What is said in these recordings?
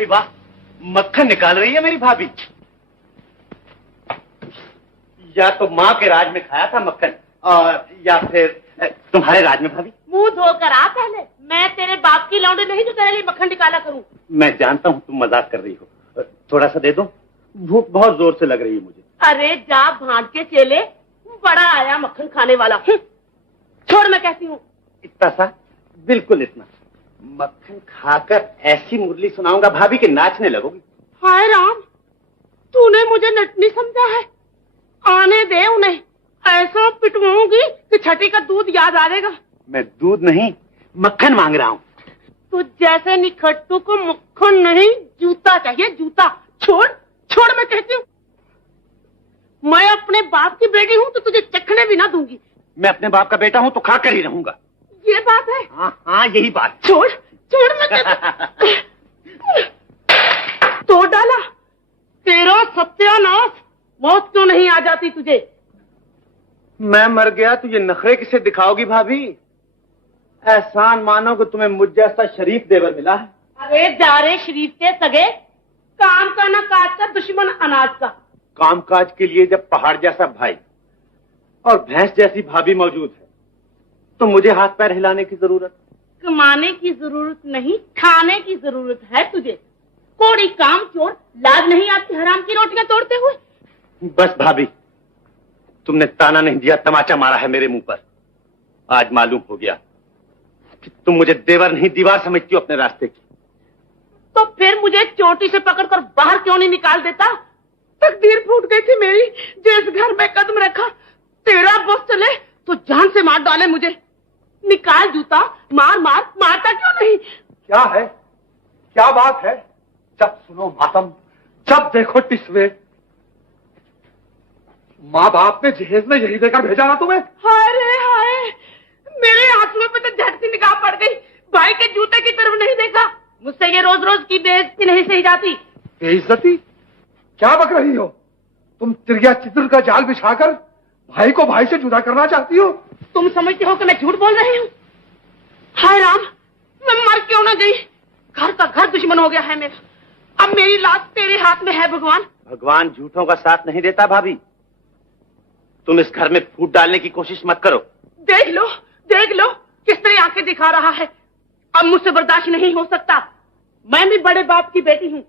भाई वाह, मक्खन निकाल रही है मेरी भाभी। या तो माँ के राज में खाया था मक्खन, और या फिर तुम्हारे राज में भाभी। मुंह धोकर आ पहले। मैं तेरे बाप की लौंडे नहीं जो तेरे लिए मक्खन निकाला करूं। मैं जानता हूँ तुम मजाक कर रही हो, थोड़ा सा दे दो, भूख बहुत जोर से लग रही है मुझे। अरे जा भांड के चेले, बड़ा आया मक्खन खाने वाला। छोड़, मैं कहती हूँ। इतना सा? बिल्कुल इतना। मक्खन खाकर ऐसी मुरली सुनाऊंगा भाभी कि नाचने लगोगी। हाय राम, तूने मुझे नटनी समझा है। आने दे उन्हें, ऐसा पिटवाऊंगी कि छठी का दूध याद आएगा। मैं दूध नहीं, मक्खन मांग रहा हूँ। तू जैसे निखट्टू को मक्खन नहीं, जूता चाहिए, जूता। छोड़ छोड़, मैं कहती हूँ। मैं अपने बाप की बेटी हूँ तो तुझे चखने भी ना दूंगी। मैं अपने बाप का बेटा हूँ तो खाकर ही रहूंगा। ये बात है? हाँ हाँ, यही बात। छोड़ छोड़, मैं कहती तो डाला तेरा सत्यानाश। मौत क्यों नहीं आ जाती तुझे? मैं मर गया तो ये नखरे किसे दिखाओगी भाभी? एहसान मानो कि तुम्हें मुझ जैसा शरीफ देवर मिला है। अरे जारे शरीफ के सगे, काम का ना काज का, दुश्मन अनाज का। कामकाज के लिए जब पहाड़ जैसा भाई और भैंस जैसी भाभी मौजूद है तो मुझे हाथ पैर हिलाने की जरूरत? कमाने की जरूरत नहीं, खाने की जरूरत है तुझे। कोड़ी काम चोर, लाज नहीं आती हराम की रोटियां तोड़ते हुए? बस भाभी, तुमने ताना नहीं दिया, तमाचा मारा है मेरे मुंह पर। आज मालूम हो गया कि तुम मुझे देवर नहीं दीवार समझती हो अपने रास्ते की। तो फिर मुझे चोटी से पकड़कर बाहर क्यों नहीं निकाल देता? तकदीर फूट गई थी मेरी जो इस घर में कदम रखा। तेरा बस चले तो जान से मार डाले मुझे। निकाल जूता, मार मार, मारता क्यों नहीं? क्या है, क्या बात है? जब सुनो मातम, जब देखो टिस्वे। माँ बाप ने जहेज में यही देकर भेजा ना तुम्हें? हाय रे हाय, मेरे आंसुओं पे तो झट सी निगाह पड़ गई। भाई के जूते की तरफ नहीं देखा। मुझसे ये रोज रोज की बेइज्जती नहीं सही जाती। बेइज्जती? क्या बक रही हो तुम? तिरिया चित्र का जाल बिछाकर भाई को भाई से जुदा करना चाहती हो? तुम समझते हो कि मैं झूठ बोल रही हूँ? हाय राम, मैं मर क्यों ना गई। घर का घर दुश्मन हो गया है मेरा। अब मेरी लाश तेरे हाथ में है भगवान। भगवान झूठों का साथ नहीं देता भाभी। तुम इस घर में फूट डालने की कोशिश मत करो। देख लो किस तरह आंखें दिखा रहा है। अब मुझसे बर्दाश्त नहीं हो सकता। मैं भी बड़े बाप की बेटी हूँ।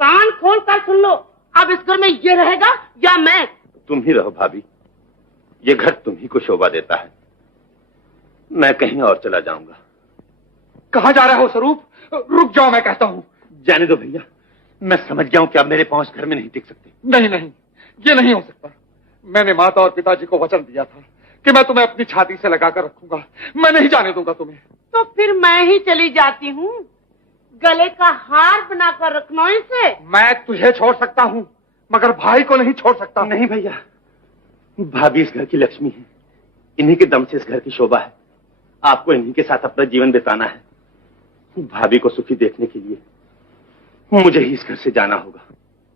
कान खोल कर सुन लो, अब इस घर में ये रहेगा या मैं? तुम ही रहो भाभी, ये घर तुम ही को शोभा देता है। मैं कहीं और चला जाऊंगा। कहाँ जा रहे हो स्वरूप? रुक जाओ, मैं कहता हूँ। जाने दो भैया, मैं समझ गया हूं कि अब मेरे पांव घर में नहीं टिक सकते। नहीं नहीं, ये नहीं हो सकता। मैंने माता और पिताजी को वचन दिया था कि मैं तुम्हें अपनी छाती से लगाकर रखूंगा। मैं नहीं जाने दूंगा तुम्हें। तो फिर मैं ही चली जाती हूँ। गले का हार बनाकर रखना इसे। मैं तुझे छोड़ सकता हूँ मगर भाई को नहीं छोड़ सकता। नहीं भैया, भाभी इस घर की लक्ष्मी है। इन्हीं के दम से इस घर की शोभा है। आपको इन्हीं के साथ अपना जीवन बिताना है। भाभी को सुखी देखने के लिए मुझे ही इस घर से जाना होगा।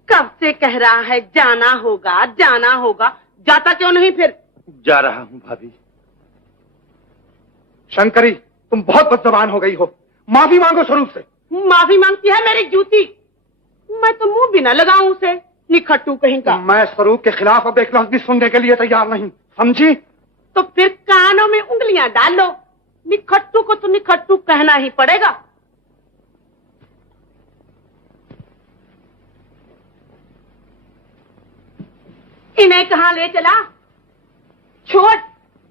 कब से कह रहा है जाना होगा जाना होगा, जाता क्यों नहीं फिर? जा रहा हूँ भाभी। शंकरी, तुम बहुत बदजबान हो गई हो। माफी मांगो स्वरूप से। माफी मांगती है मेरी जूती। मैं तो मुंह भी न लगाऊं उसे, निखट्टू कहीं का। मैं स्वरूप के खिलाफ अब एक लफ्ज भी सुनने के लिए तैयार नहीं, समझी? तो फिर कानों में उंगलियां डाल लो। निखट्टू को तो निखट्टू कहना ही पड़ेगा। इन्हें कहाँ ले चला? छोड़,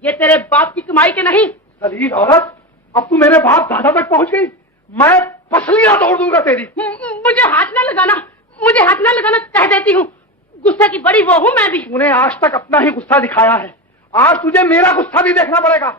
ये तेरे बाप की कमाई के नहीं। दलील औरत, अब तू मेरे बाप दादा तक पहुंच गई। मैं पसलियां तोड़ दूंगा तेरी। मुझे हाथ ना लगाना, मुझे हाथ ना लगाना, कह देती हूँ। गुस्सा की बड़ी वो हूँ मैं भी। तूने आज तक अपना ही गुस्सा दिखाया है, आज तुझे मेरा गुस्सा भी देखना पड़ेगा।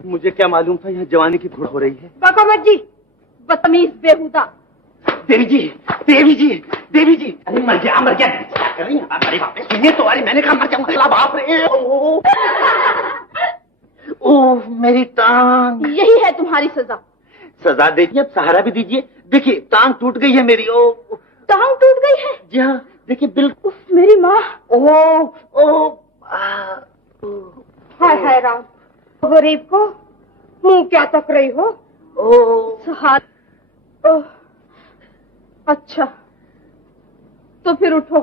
मुझे क्या मालूम था यहाँ जवानी की घुड़ हो रही है। बको मत जी, बदतमीज बेहुदा। देवी जी, देवी जी, देवी जी, अरे मर गया क्या कर रही हैं? अरे बाप रे, सुनिए तो, अरे मैंने कहा मर जाऊंगा। बाप रे, ओह मेरी टांग। यही है तुम्हारी सजा। सजा दीजिए, अब सहारा भी दीजिए। देखिए टांग टूट गई है मेरी। ओ टांग टूट गई है? जी हाँ, देखिए बिल्कुल। मेरी माँ। ओ हाय हाय राम, गरीब को मुंह क्या तक रही हो? सहारा। अच्छा तो फिर उठो।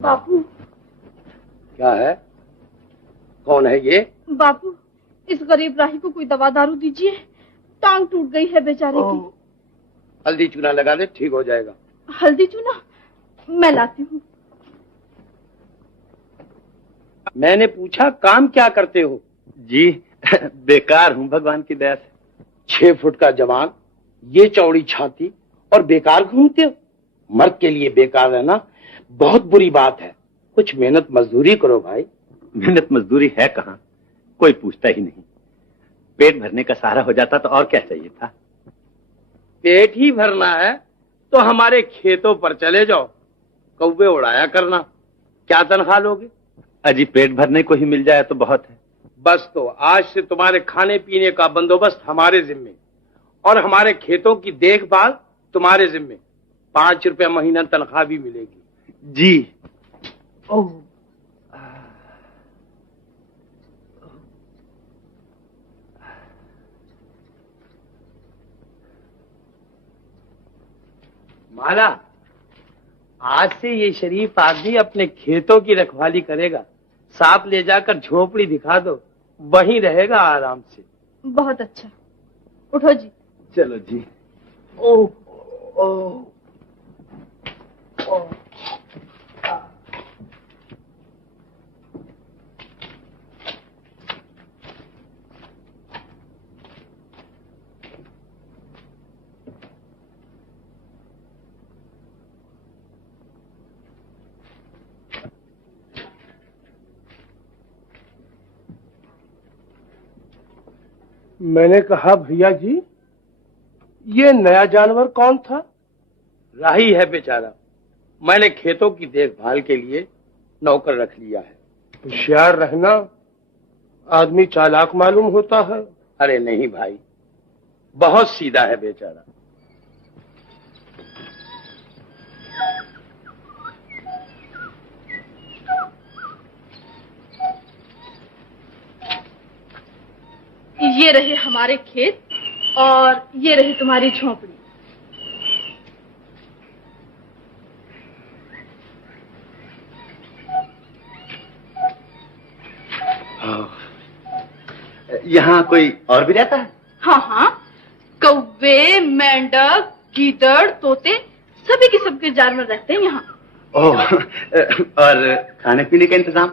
बापू। क्या है? कौन है ये? बापू, इस गरीब राही को कोई दवा दारू दीजिए, टांग टूट गई है बेचारे की। हल्दी चूना लगा दे, ठीक हो जाएगा। हल्दी चूना? मैं लाती हूँ। मैंने पूछा काम क्या करते हो? जी बेकार हूँ भगवान की दया से। 6 फुट का जवान, ये चौड़ी छाती और बेकार घूमते हो? मर्द के लिए बेकार रहना बहुत बुरी बात है। कुछ मेहनत मजदूरी करो भाई। मेहनत मजदूरी है कहाँ, कोई पूछता ही नहीं। पेट भरने का सहारा हो जाता तो और क्या चाहिए था। पेट ही भरना है तो हमारे खेतों पर चले जाओ, कौवे उड़ाया करना। क्या तनख्वाह लोगे? अजी पेट भरने को ही मिल जाए तो बहुत है। बस तो आज से तुम्हारे खाने पीने का बंदोबस्त हमारे जिम्मे और हमारे खेतों की देखभाल तुम्हारे जिम्मे। 5 रुपया महीना तनख्वाह भी मिलेगी। जी। माला, आज से ये शरीफ आदमी अपने खेतों की रखवाली करेगा। सांप ले जाकर झोपड़ी दिखा दो, वहीं रहेगा आराम से। बहुत अच्छा, उठो जी। चलो जी। ओह ओह मैंने कहा भैया जी, ये नया जानवर कौन था? राही है बेचारा, मैंने खेतों की देखभाल के लिए नौकर रख लिया है। होशियार रहना, आदमी चालाक मालूम होता है। अरे नहीं भाई, बहुत सीधा है बेचारा। ये रहे हमारे खेत और ये रही तुम्हारी झोंपड़ी। यहाँ कोई और भी रहता है? हाँ हाँ, कौवे, मेंढक, गीदड़, तोते सभी किस्म के जानवर रहते हैं यहाँ। ओह, और खाने पीने का इंतजाम?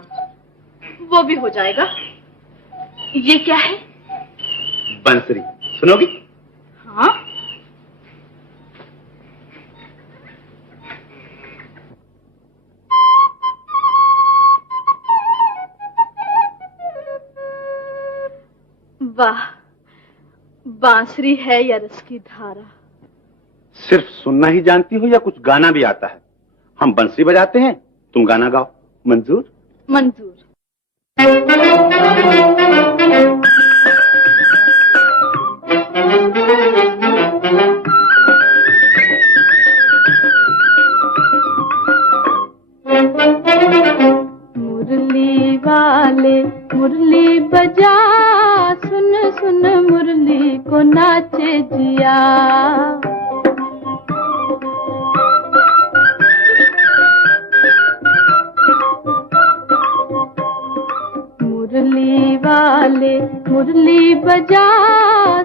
वो भी हो जाएगा। ये क्या है? बंसरी, सुनोगी? हाँ। वाह, बांसुरी है या रस की धारा। सिर्फ सुनना ही जानती हो या कुछ गाना भी आता है? हम बंसरी बजाते हैं, तुम गाना गाओ। मंजूर? मंजूर। मुरली वाले मुरली बजा, सुन सुन मुरली को नाचे जिया। मुरली वाले मुरली बजा,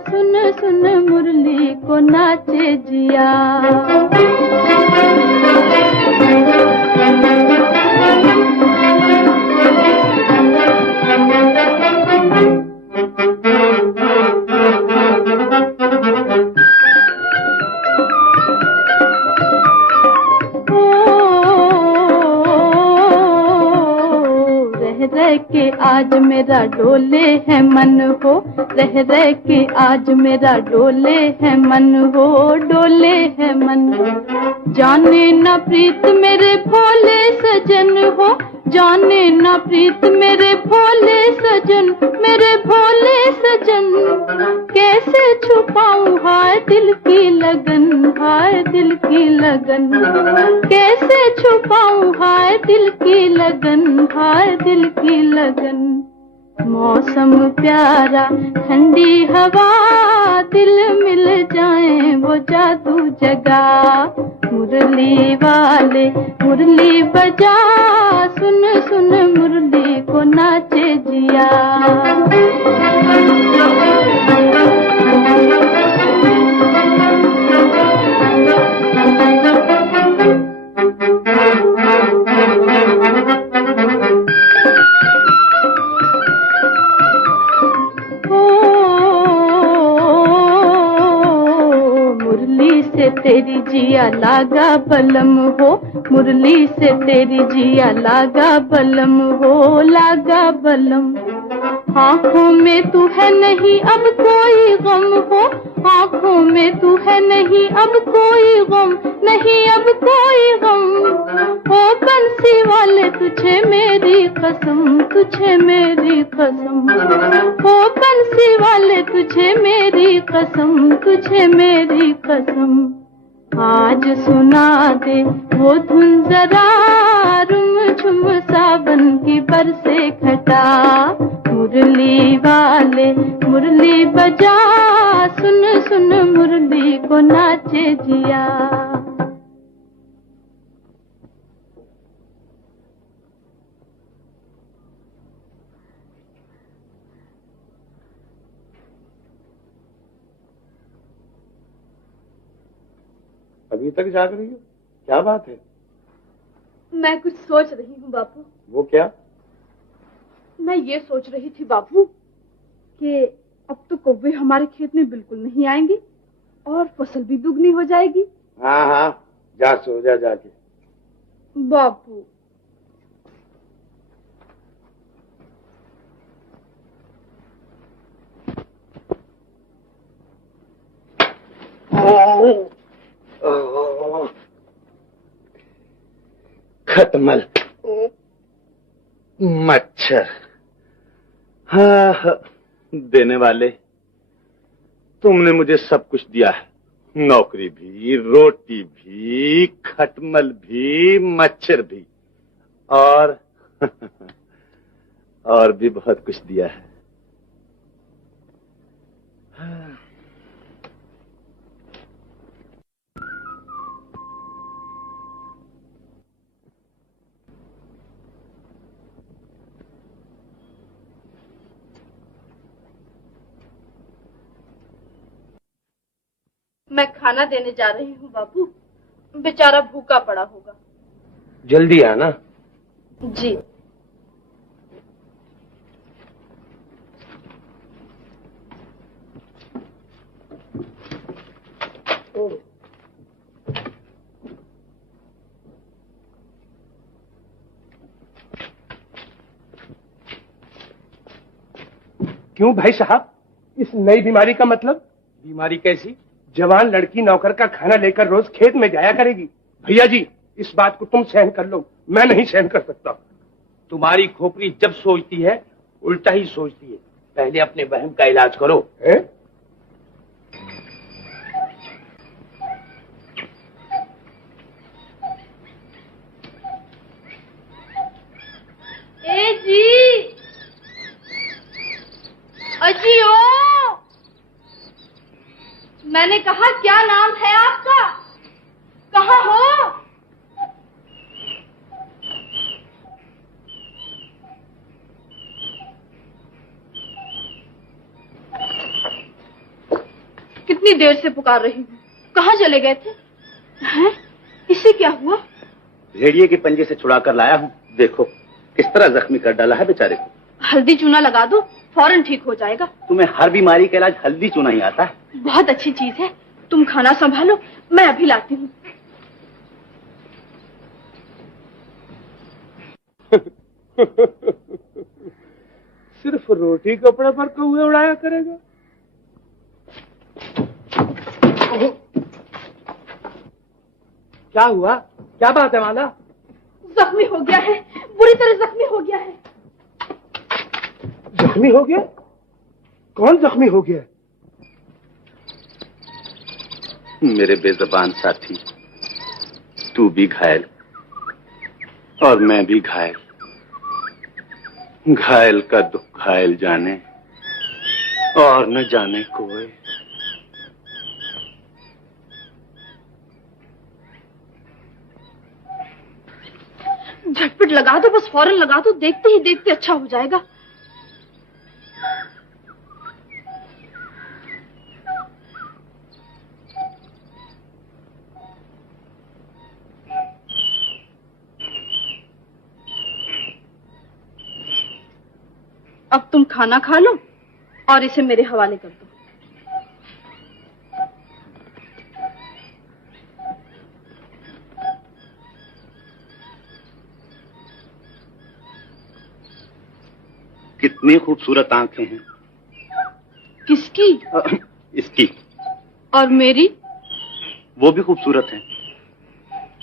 सुन सुन मुरली को नाचे जिया। रह के आज मेरा डोले है मन हो, रह रह के आज मेरा डोले है मन हो, डोले है मन। जाने न प्रीत मेरे भोले सजन हो, जाने न प्रीत मेरे भोले सजन, मेरे भोले सजन। कैसे छुपाऊं हाय दिल की लगन, हाय दिल की लगन। कैसे छुपाऊं हाय दिल की लगन, हाय दिल की लगन। मौसम प्यारा ठंडी हवा, दिल मिल जाए वो जादू जगा। मुरली वाले मुरली बजा, सुन सुन मुरली को नाचे जिया। तेरी जिया लागा बलम हो, मुरली से तेरी जिया लागा बलम हो, लागा बलम। आँखों में तू है नहीं अब कोई गम हो, आँखों में तू है नहीं अब कोई गम, नहीं अब कोई गम। ओ बंसी वाले तुझे मेरी कसम, तुझे मेरी कसम। ओ बंसी वाले तुझे मेरी कसम, तुझे मेरी कसम। आज सुना दे वो धुन जरा, रुम झुम सावन की बरसे घटा। मुरली वाले मुरली बजा, सुन सुन मुरली को नाचे जिया। अभी तक जाग रही हो? क्या बात है? मैं कुछ सोच रही हूँ बापू। वो क्या? मैं ये सोच रही थी बापू कि अब तो कौवे हमारे खेत में बिल्कुल नहीं आएंगे और फसल भी दुगनी हो जाएगी। हाँ हाँ, जा सो जा जाके। बापू खटमल, मच्छर। हाँ हाँ, देने वाले, तुमने मुझे सब कुछ दिया है। नौकरी भी, रोटी भी, खटमल भी, मच्छर भी, और और भी बहुत कुछ दिया है। मैं खाना देने जा रही हूँ बाबू, बेचारा भूखा पड़ा होगा। जल्दी आना। जी। क्यों भाई साहब, इस नई बीमारी का मतलब? बीमारी कैसी? जवान लड़की नौकर का खाना लेकर रोज खेत में जाया करेगी। भैया जी, इस बात को तुम सहन कर लो, मैं नहीं सहन कर सकता। तुम्हारी खोपड़ी जब सोचती है उल्टा ही सोचती है। पहले अपने वहम का इलाज करो। है? ए जी, अजी ओ, मैंने कहा क्या नाम है आपका? कहाँ हो? कितनी देर से पुकार रही हूँ, कहाँ चले गए थे? हैं? इसे क्या हुआ? भेड़िए के पंजे से छुड़ाकर लाया हूँ, देखो किस तरह जख्मी कर डाला है बेचारे को। हल्दी चूना लगा दो, फौरन ठीक हो जाएगा। तुम्हें हर बीमारी का इलाज हल्दी चूना ही आता है। बहुत अच्छी चीज है, तुम खाना संभालो, मैं अभी लाती हूँ। सिर्फ रोटी कपड़े पर कौवे उड़ाया करेगा। क्या हुआ? क्या बात है माला? जख्मी हो गया है, बुरी तरह जख्मी हो गया है। जख्मी हो गया? कौन जख्मी हो गया? मेरे बेजबान साथी, तू भी घायल और मैं भी घायल। घायल का दुख घायल जाने और न जाने कोई। झटपट लगा दो, बस फौरन लगा दो, देखते ही देखते अच्छा हो जाएगा। अब तुम खाना खा लो और इसे मेरे हवाले कर दो। कितनी खूबसूरत आंखें हैं। किसकी? इसकी। और मेरी? वो भी खूबसूरत है।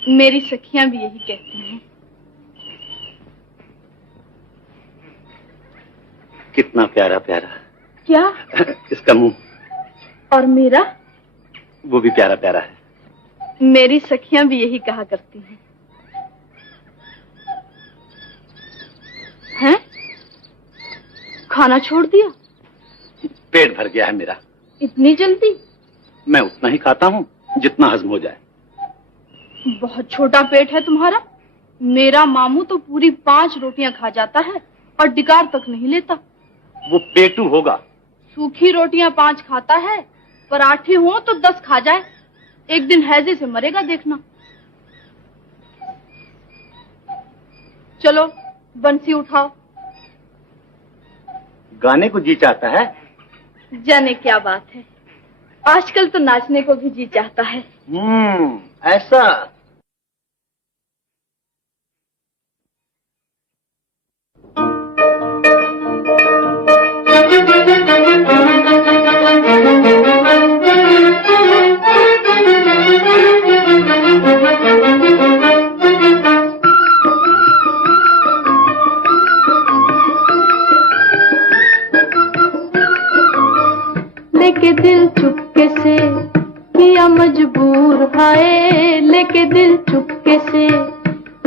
मेरी सखियां भी यही कहती हैं। कितना प्यारा प्यारा। क्या? इसका मुंह। और मेरा? वो भी प्यारा प्यारा है। मेरी सखियां भी यही कहा करती हैं। हैं? खाना छोड़ दिया? पेट भर गया है मेरा। इतनी जल्दी? मैं उतना ही खाता हूँ जितना हजम हो जाए। बहुत छोटा पेट है तुम्हारा। मेरा मामू तो पूरी 5 रोटियां खा जाता है और डिकार तक नहीं लेता। वो पेटू होगा। सूखी रोटियां 5 खाता है, पराठे हो तो 10 खा जाए। एक दिन हैजे से मरेगा देखना। चलो बंसी उठाओ। गाने को जी चाहता है। जाने क्या बात है, आजकल तो नाचने को भी जी चाहता है। ऐसा। लेके दिल चुपके से किया मजबूर, हाय लेके दिल चुपके से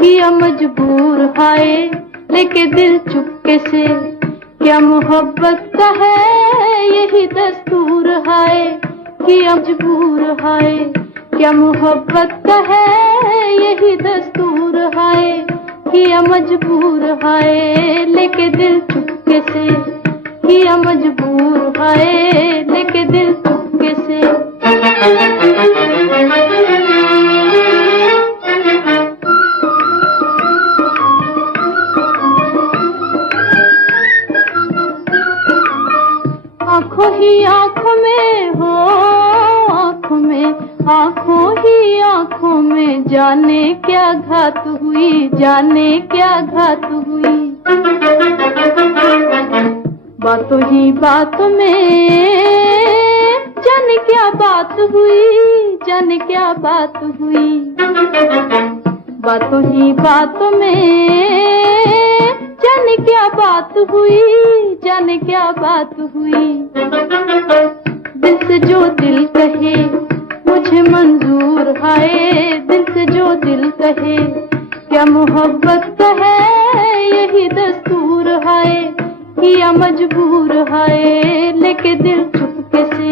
किया मजबूर, हाय लेके दिल चुपके से क्या मोहब्बत का है यही दस्तूर है कि मजबूर है। क्या मोहब्बत का है यही दस्तूर है कि मजबूर है। लेके दिल चुपके से किया मजबूर है, लेके दिल चुपके से। आंखों ही आंखों में हो, आंखों में, आंखों ही आंखों में, जाने क्या घात हुई, जाने क्या घात हुई। बातों ही बातों में जाने क्या बात हुई, जाने क्या बात हुई। बातों ही बातों में जाने क्या बात हुई, जाने क्या बात हुई। दिल से जो दिल कहे मुझे मंजूर है, दिल से जो दिल कहे। क्या मोहब्बत का है यही दस्तूर है किया मजबूर है। लेके दिल चुपके से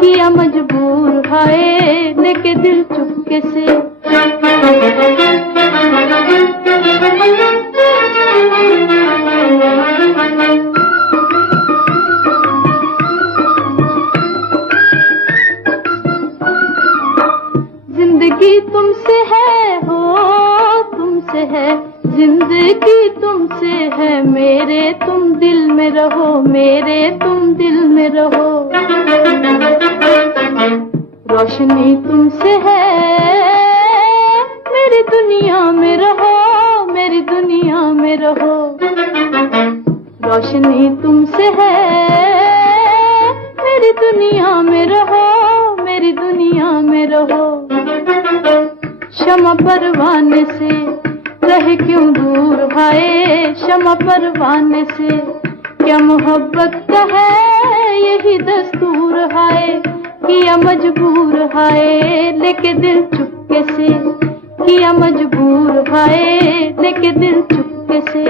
किया मजबूर है, लेके दिल चुपके से। जिंदगी तुमसे है हो, तुमसे है, जिंदगी तुमसे है। मेरे तुम दिल में रहो, मेरे तुम दिल में रहो। रोशनी तुमसे है, मेरी दुनिया में रहो, मेरी दुनिया में रहो। रोशनी तुमसे है, मेरी दुनिया में रहो, मेरी दुनिया में रहो। शमा परवाने से रहे क्यों दूर है, शमा परवाने से। क्या मोहब्बत का है यही दस्तूर है किया मजबूर है। लेके दिल चुपके से किया मजबूर है, लेके दिल चुपके से।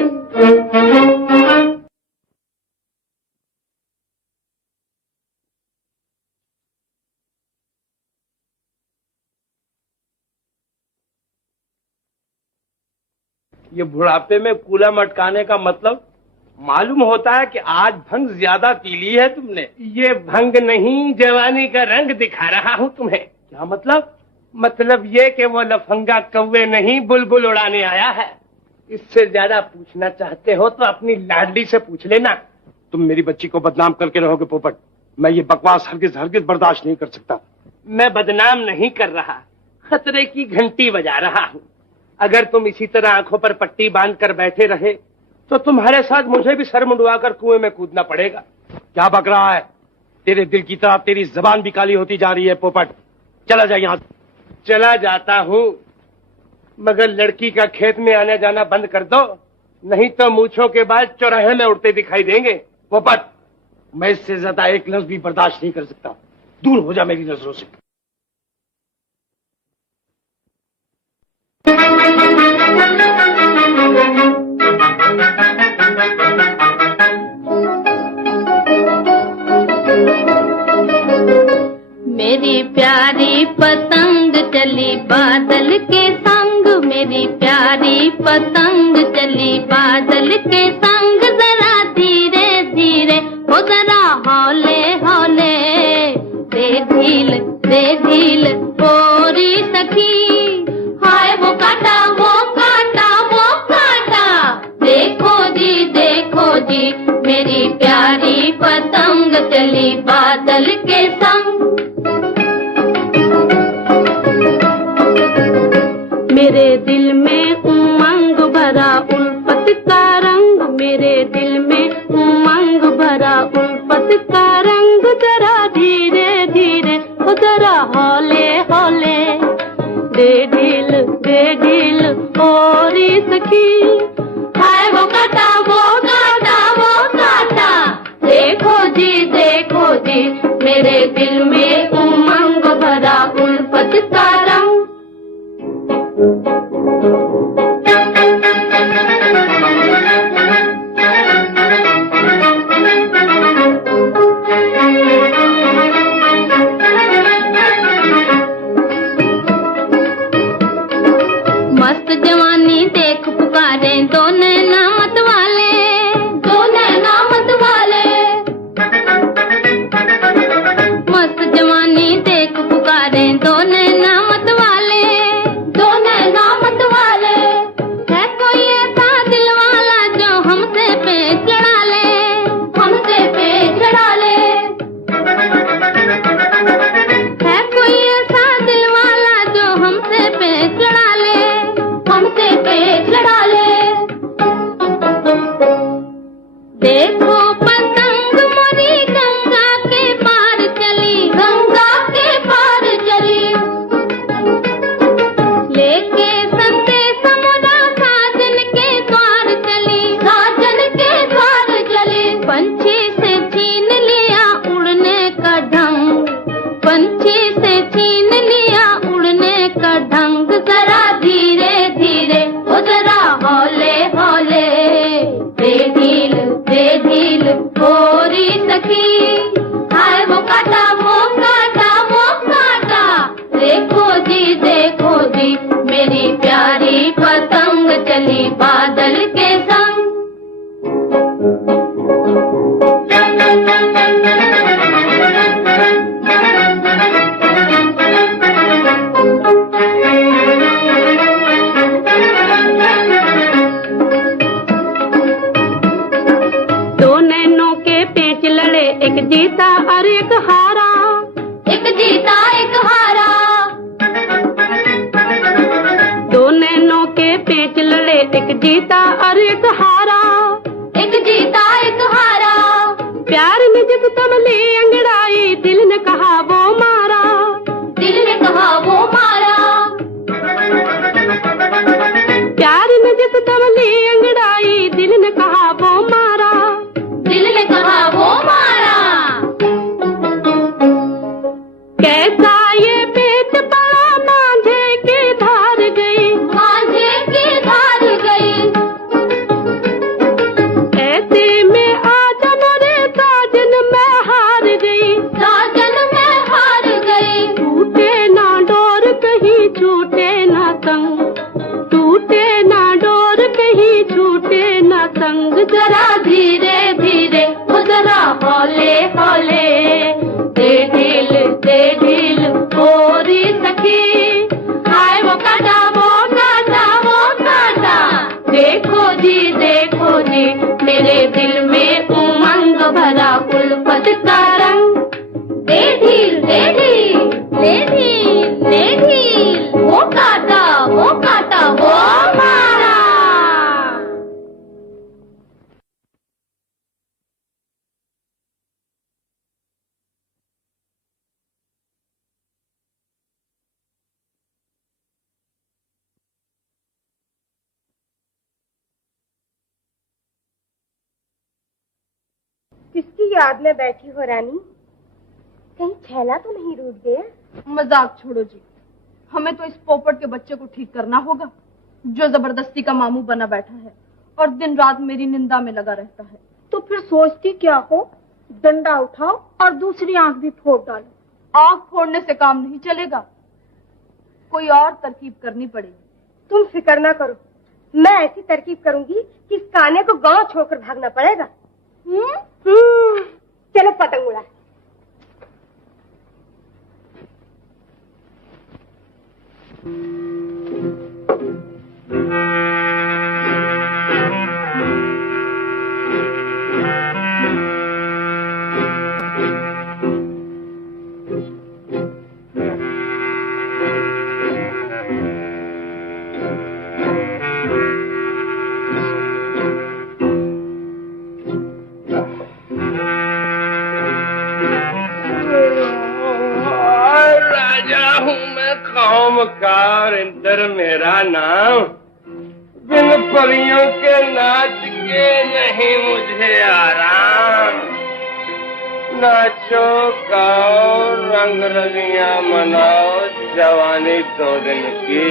ये बुढ़ापे में कूला मटकाने का मतलब मालूम होता है कि आज भंग ज्यादा पी ली है तुमने। ये भंग नहीं, जवानी का रंग दिखा रहा हूँ तुम्हें। क्या मतलब? मतलब ये कि वो लफंगा कौवे नहीं बुलबुल उड़ाने आया है। इससे ज्यादा पूछना चाहते हो तो अपनी लाडली से पूछ लेना। तुम मेरी बच्ची को बदनाम करके रहोगे पोपट। मैं ये बकवास हरगिज हरगिज बर्दाश्त नहीं कर सकता। मैं बदनाम नहीं कर रहा, खतरे की घंटी बजा रहा हूँ। अगर तुम इसी तरह आंखों पर पट्टी बांध कर बैठे रहे तो तुम्हारे साथ मुझे भी सर मुंडवाकर कुएं में कूदना पड़ेगा। क्या बक रहा है? तेरे दिल की तरह तेरी जबान भी काली होती जा रही है पोपट। चला जा यहाँ। चला जाता हूँ, मगर लड़की का खेत में आने जाना बंद कर दो, नहीं तो मूंछों के बाद चौराहे में उड़ते दिखाई देंगे। पोपट, मैं इससे ज्यादा एक लफ्ज भी बर्दाश्त नहीं कर सकता। दूर हो जा मेरी नजरों से। मेरी प्यारी पतंग चली बादल के संग, मेरी प्यारी पतंग चली बादल के संग। जरा धीरे धीरे हो, जरा हौले हौले, दे ढील ओरी सखी। हाय वो काटा, वो काटा, वो काटा। देखो जी मेरी प्यारी पतंग चली बादल के संग। मेरे दिल में उमंग भरा उल्फत का रंग, मेरे दिल में उमंग भरा उल्फत का रंग। जरा धीरे धीरे हो, जरा हौले हौले, दे ढील ओरी सखी। हाय वो काटा, वो काटा, वो काटा। देखो जी मेरे दिल में उमंग भरा उल्फत का रंग। दो नैनों के पेच लड़े, एक जीता और एक हारा, एक जीता एक हारा। दो नैनों के पेच लड़े, एक जीता और एक हारा, एक जीता एक हारा। प्यार ने जिद तमली अंगड़ाई, दिल ने कहा वो मारा, दिल ने कहा वो मारा। प्यार ने जिद तमली अंगड़ाई, दिल ने कहा वो मारा, दिल ने कहा वो मारा। कैसा ये पेच पड़ा, मांझे की धार गई, मांझे की धार गई। ऐसे में आजा मोरे साजन मैं हार गई, साजन मैं हार गई। टूटे ना डोर कहीं छूटे ना संग, टूटे ना डोर कहीं छूटे ना संग। जरा धीरे धीरे वो जरा हौले हौले, दे ढील गोरी सखी। हाय वो काटा वो काटा वो काटा। देखो जी मेरे दिल में उमंग भरा उल्फत का रंग। दे ढील दे ढील दे ढील दे ढील। वो काटा वो मारा। किसकी याद में बैठी हो रानी? कहीं छैला तो नहीं रूठ गया? मजाक छोड़ो जी, हमें तो इस पोपट के बच्चे को ठीक करना होगा, जो जबरदस्ती का मामू बना बैठा है और दिन रात मेरी निंदा में लगा रहता है। तो फिर सोचती क्या हो? डंडा उठाओ और दूसरी आंख भी फोड़ डालो। आंख फोड़ने से काम नहीं चलेगा, कोई और तरकीब करनी पड़ेगी। तुम फिक्र ना करो, मैं ऐसी तरकीब करूंगी कि इस काने को गांव छोड़कर भागना पड़ेगा। चलो पतंग उड़ा। कार इंदर मेरा नाम। बिन परियों के नाच के नहीं मुझे आराम। नाचो गाओ रंग रलियां मनाओ, जवानी 2 दिन की।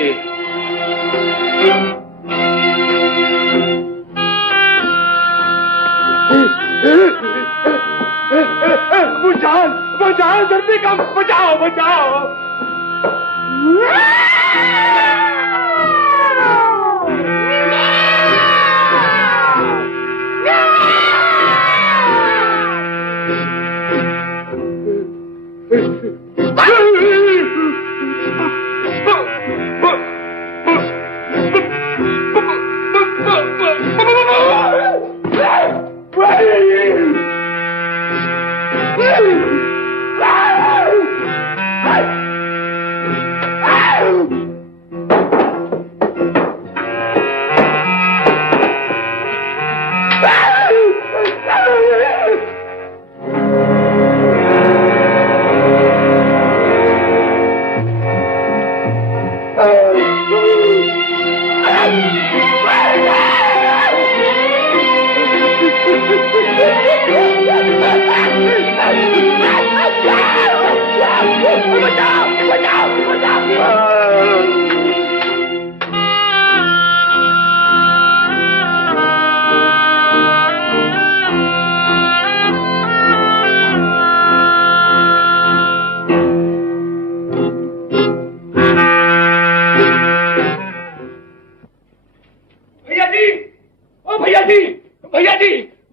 बुझाओ जल्दी कम, बुझाओ।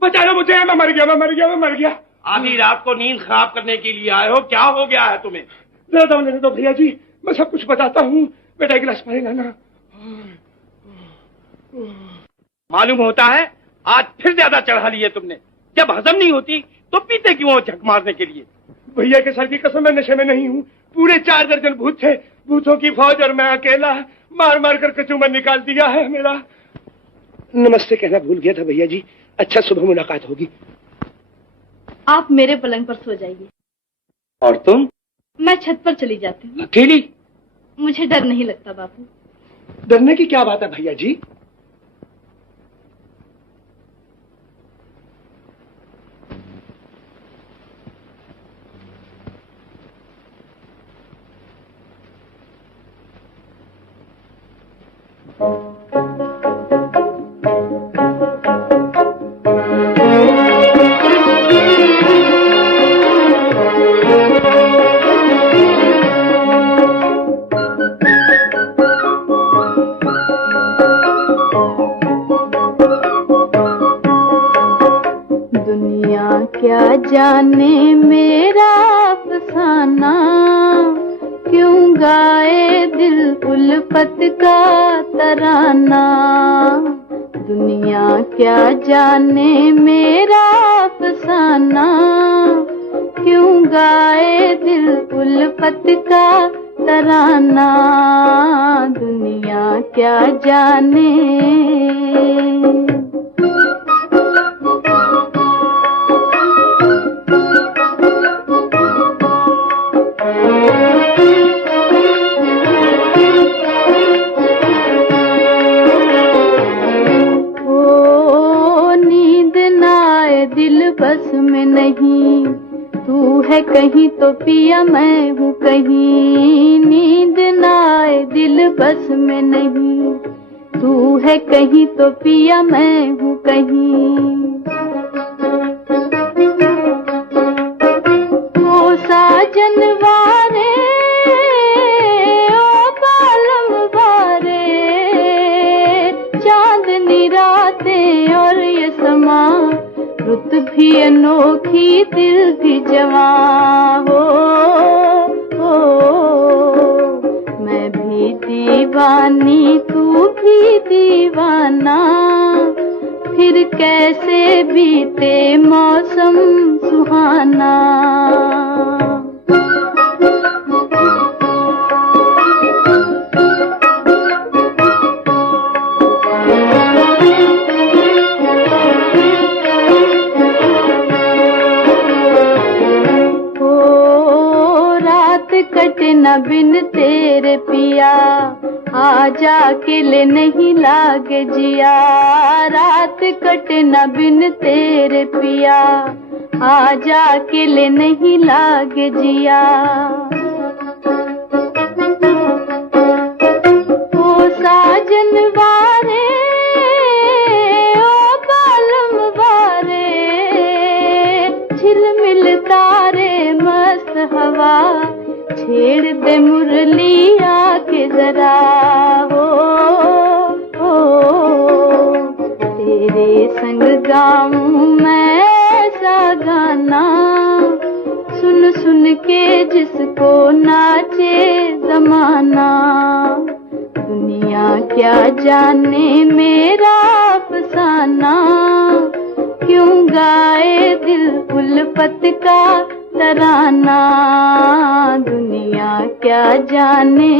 बचाना मुझे, मैं मर गया, मैं मर गया, मैं मर गया। आधी रात को नींद खराब करने के लिए आए हो, क्या हो गया है तुम्हें? लेने दो भैया जी, मैं सब कुछ बताता हूँ। बेटा एक गिलास पानी लाना। मालूम होता है आज फिर ज्यादा चढ़ा लिए तुमने। जब हजम नहीं होती तो पीते क्यों हो झक मारने के लिए? भैया के सर की कसम, मैं नशे में नहीं हूँ। पूरे 4 दर्जन भूत थे, भूतों की फौज, और मैं अकेला मार मार कर कचूमर निकाल दिया है मेरा। नमस्ते कहना भूल गया था भैया जी। अच्छा, सुबह मुलाकात होगी। आप मेरे पलंग पर सो जाइए। और तुम? मैं छत पर चली जाती हूँ। अकेली? मुझे डर नहीं लगता बापू। डरने की क्या बात है भैया जी? दुनिया क्या जाने मेरा अफसाना, क्यों गाए दिल उल्फत का तराना। दुनिया क्या जाने मेरा अफसाना, क्यों गाए दिल उल्फत का तराना। दुनिया क्या जाने। दिल बस में नहीं, तू है कहीं तो पिया मैं हूँ कहीं। नींद ना आए दिल बस में नहीं, तू है कहीं तो पिया मैं हूँ कहीं। ओ साजन वारे, ओ बालम वारे, चांदनी रातें और ये समा, रुत भी अनोखी दिल भी जवां हो। मैं भी दीवानी तू भी दीवाना, फिर कैसे बीते मौसम सुहाना। कटे न बिन तेरे पिया, आजा अकेले नहीं लागे जिया। रात कटे न बिन तेरे पिया, आजा अकेले नहीं लागे जिया। ओ साजन वारे, ओ बालम वारे, झिलमिल तारे मस्त हवा, छेड़ दे मुरली आके जरा हो। तेरे संग गाऊं मैं ऐसा गाना, सुन सुन के जिसको नाचे जमाना। दुनिया क्या जाने मेरा अफसाना, क्यों गाए दिल उल्फत का तराना। दुनिया क्या जाने।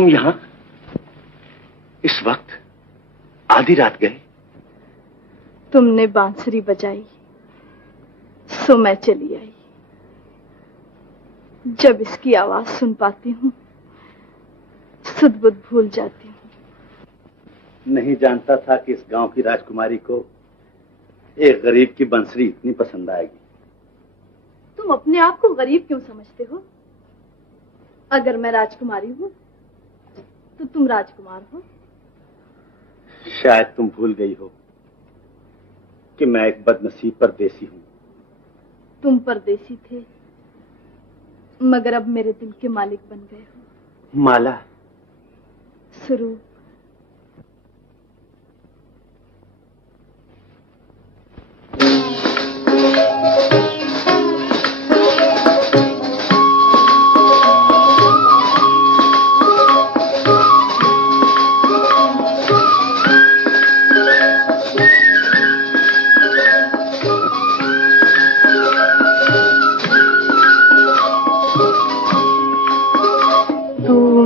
तुम यहां इस वक्त आधी रात गए? तुमने बांसुरी बजाई सो मैं चली आई। जब इसकी आवाज सुन पाती हूँ सुध बुध भूल जाती हूँ। नहीं जानता था कि इस गांव की राजकुमारी को एक गरीब की बंसरी इतनी पसंद आएगी। तुम अपने आप को गरीब क्यों समझते हो? अगर मैं राजकुमारी हूँ तो तुम राजकुमार हो। शायद तुम भूल गई हो कि मैं एक बदनसीब परदेसी हूँ। तुम परदेसी थे मगर अब मेरे दिल के मालिक बन गए हो। माला, स्वरूप,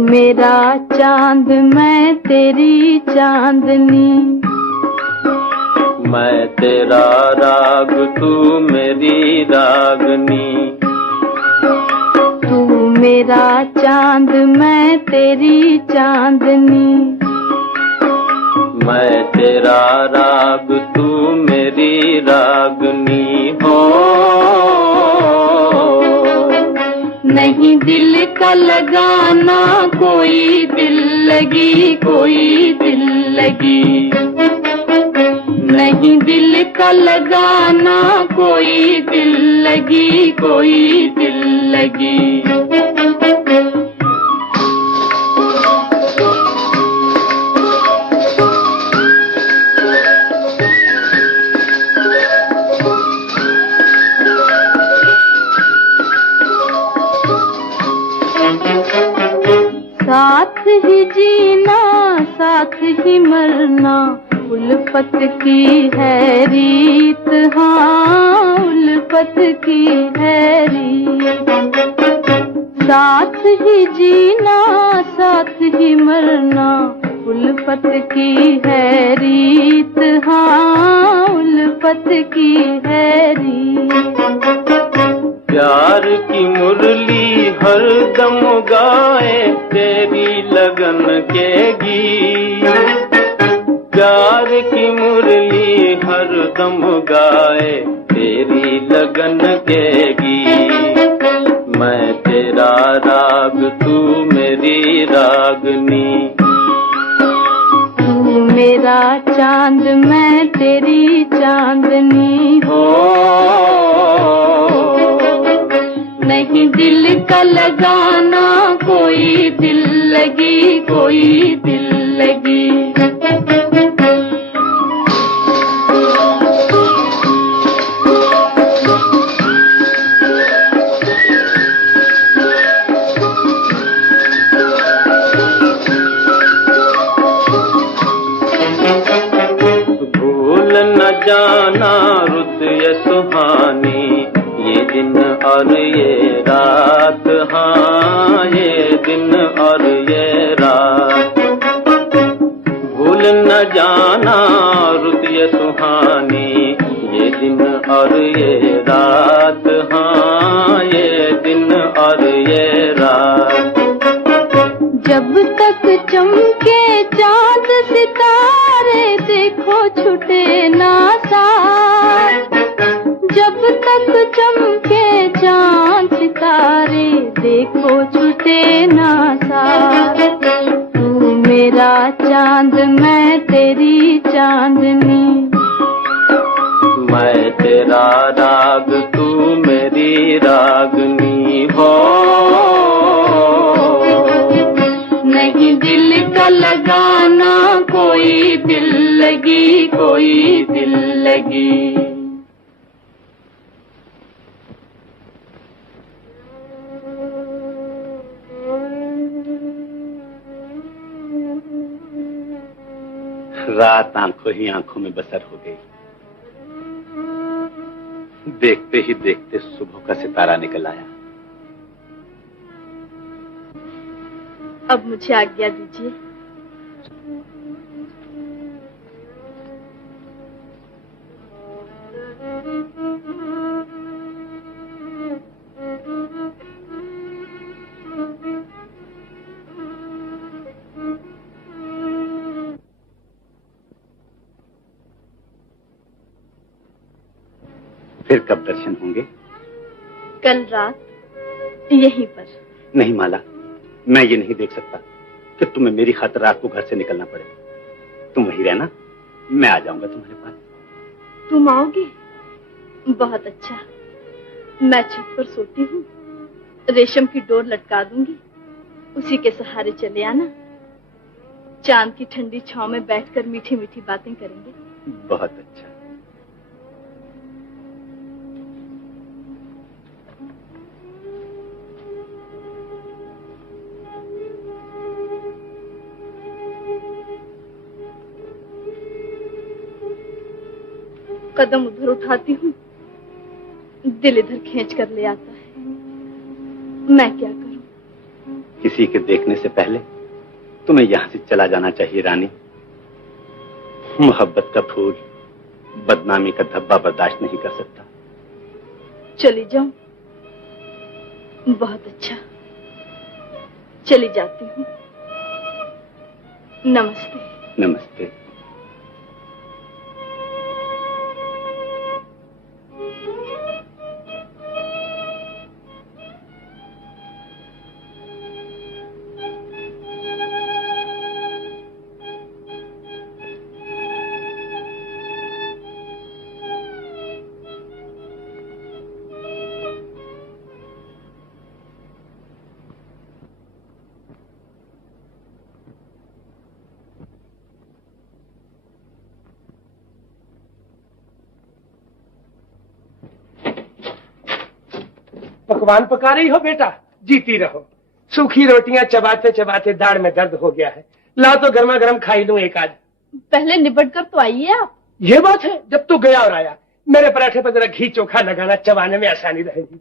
मेरा चांद मैं तेरी चांदनी, मैं तेरा राग तू मेरी रागनी। तू मेरा चांद मैं तेरी चांदनी, मैं तेरा राग तू मेरी रागनी हो। नहीं दिल का लगाना कोई दिल लगी, कोई दिल लगी। नहीं दिल का लगाना कोई दिल लगी, कोई दिल लगी। साथ ही जीना साथ ही मरना उल्फत की है रीत, हाँ उल्फत की है रीत। साथ ही जीना साथ ही मरना उल्फत की है रीत, हाँ उल्फत की है रीत। प्यार की मुरली हर दम गाए तेरी लगन के गीत। प्यार की मुरली हर दम गाए तेरी लगन के गीत। मैं तेरा राग तू मेरी रागनी। तू मेरा चांद मैं तेरी चांदनी हो। नहीं दिल का लगाना कोई दिल लगी, कोई दिल लगी। भूल न जाना रुत ये सुहानी, ये दिन और ये रात, हाँ ये दिन और ये रात। भूल न जाना रुत ये सुहानी, ये दिन और ये रात, हाँ ये दिन और ये रात। जब तक चमके चांद सितारे देखो छूटे ना साथ। जब तक चमके चांद सितारे देखो छूटे ना साथ। तू मेरा चांद मैं तेरी चांदनी। मैं तेरा राग तू मेरी रागनी हो। नहीं दिल का लगाना कोई दिल लगी, कोई दिल लगी। रात आंखों ही आंखों में बसर हो गई। देखते ही देखते सुबह का सितारा निकल आया। अब मुझे आज्ञा दीजिए। फिर कब दर्शन होंगे? कल रात यहीं पर। नहीं माला, मैं ये नहीं देख सकता कि तुम्हें मेरी खातिर रात को घर से निकलना पड़े। तुम वहीं रहना, मैं आ जाऊंगा तुम्हारे पास। तुम आओगे? बहुत अच्छा। मैं छत पर सोती हूँ, रेशम की डोर लटका दूंगी, उसी के सहारे चले आना। चांद की ठंडी छांव में बैठकर मीठी मीठी बातें करेंगे। बहुत अच्छा। कदम उधर उठाती हूँ, दिल इधर खींच कर ले आता है। मैं क्या करूं? किसी के देखने से पहले तुम्हें यहाँ से चला जाना चाहिए रानी। मोहब्बत का फूल बदनामी का धब्बा बर्दाश्त नहीं कर सकता। चली जाऊं? बहुत अच्छा, चली जाती हूँ। नमस्ते। नमस्ते। पकवान पका रही हो बेटा? जीती रहो। सूखी रोटियां चबाते चबाते दाढ़ में दर्द हो गया है। ला तो गर्मा गर्म खाई लूं एक आज। पहले निपट कर तो आइए आप। ये बात है, जब तू गया और आया। मेरे पराठे पर जरा घी चोखा लगाना, चबाने में आसानी रहेगी।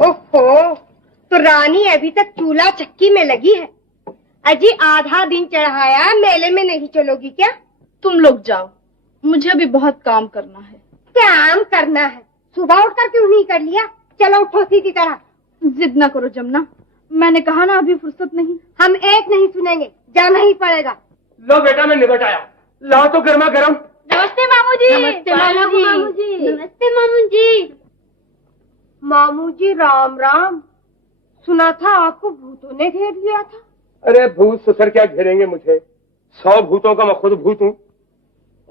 ओहो, तो रानी अभी तक चूल्हा चक्की में लगी है। अजी आधा दिन चढ़ाया, मेले में नहीं चलोगी क्या? तुम लोग जाओ, मुझे अभी बहुत काम करना है। काम करना है? सुबह उठकर क्यों नहीं कर लिया? चलो उठो सीधी तरह। जिद ना करो जमुना, मैंने कहा ना अभी फुर्सत नहीं। हम एक नहीं सुनेंगे, जाना ही पड़ेगा। लो बेटा, मैं निपट आया। लाओ तो गर्मा गर्म। नमस्ते मामू जी। नमस्ते मामू जी। नमस्ते मामू जी। मामू जी राम राम। सुना था आपको भूतों ने घेर लिया था। अरे भूत ससुर क्या घेरेंगे मुझे? 100 भूतों का मैं खुद भूत हूँ।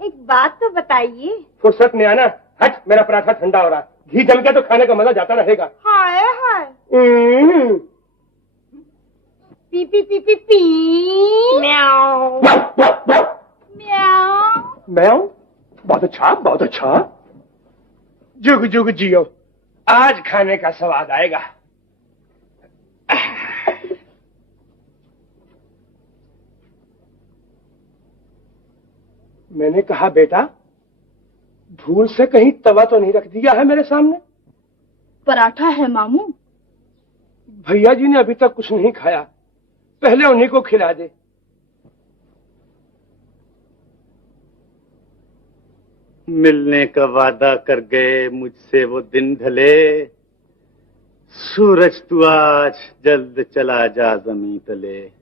एक बात तो बताइए। फुर्सत में आना। हट, मेरा पराठा ठंडा हो रहा है। घी जम गया तो खाने का मजा जाता रहेगा। हाय हाय। पी पी पी पी पी। म्याऊ म्याऊ म्याऊ। बहुत अच्छा, बहुत अच्छा। जुग जुग जियो, आज खाने का स्वाद आएगा। मैंने कहा बेटा, भूल से कहीं तवा तो नहीं रख दिया है मेरे सामने? पराठा है मामू। भैया जी ने अभी तक कुछ नहीं खाया, पहले उन्हीं को खिला दे। मिलने का वादा कर गए मुझसे वो दिन ढले, सूरज तू आज जल्द चला जा जमीन तले।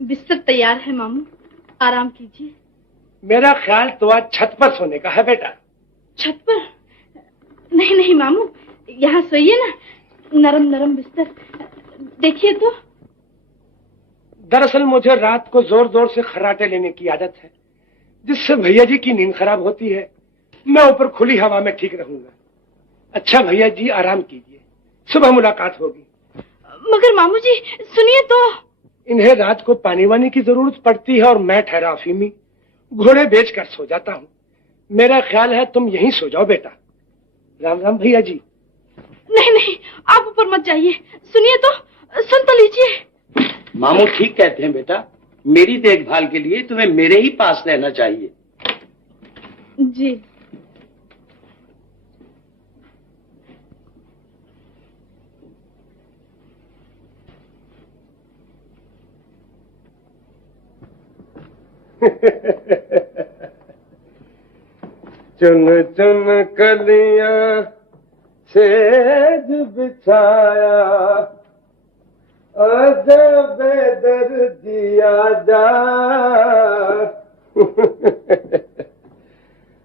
बिस्तर तैयार है मामू, आराम कीजिए। मेरा ख्याल तो आज छत पर सोने का है बेटा। छत पर? नहीं नहीं मामू, यहाँ सोइए ना, नरम नरम बिस्तर। देखिए तो। दरअसल मुझे रात को जोर जोर से खर्राटे लेने की आदत है, जिससे भैया जी की नींद खराब होती है। मैं ऊपर खुली हवा में ठीक रहूंगा। अच्छा भैया जी, आराम कीजिए, सुबह मुलाकात होगी। मगर मामू जी सुनिए तो। इन्हें रात को पानी वानी की जरूरत पड़ती है और मैं ठहरा अफीमी घोड़े बेच कर सो जाता हूँ। मेरा ख्याल है तुम यहीं सो जाओ बेटा। राम राम भैया जी। नहीं नहीं, आप ऊपर मत जाइए। सुनिए तो, सुन तो लीजिए। मामू ठीक कहते हैं बेटा, मेरी देखभाल के लिए तुम्हें मेरे ही पास रहना चाहिए। जी। चुन चुन कलियां सेज बिछाया, आजा बेदर्दी आजा,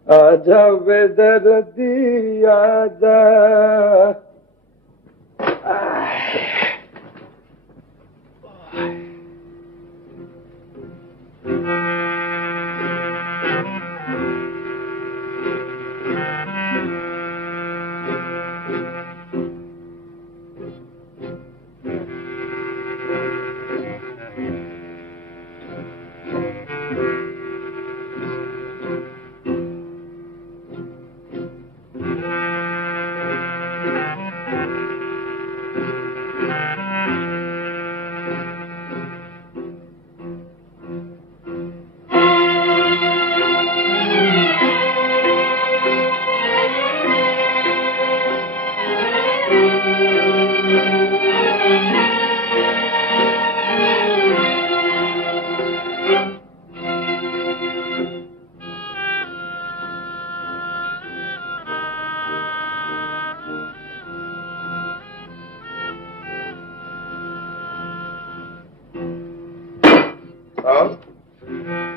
आजा बेदर्दी आजा।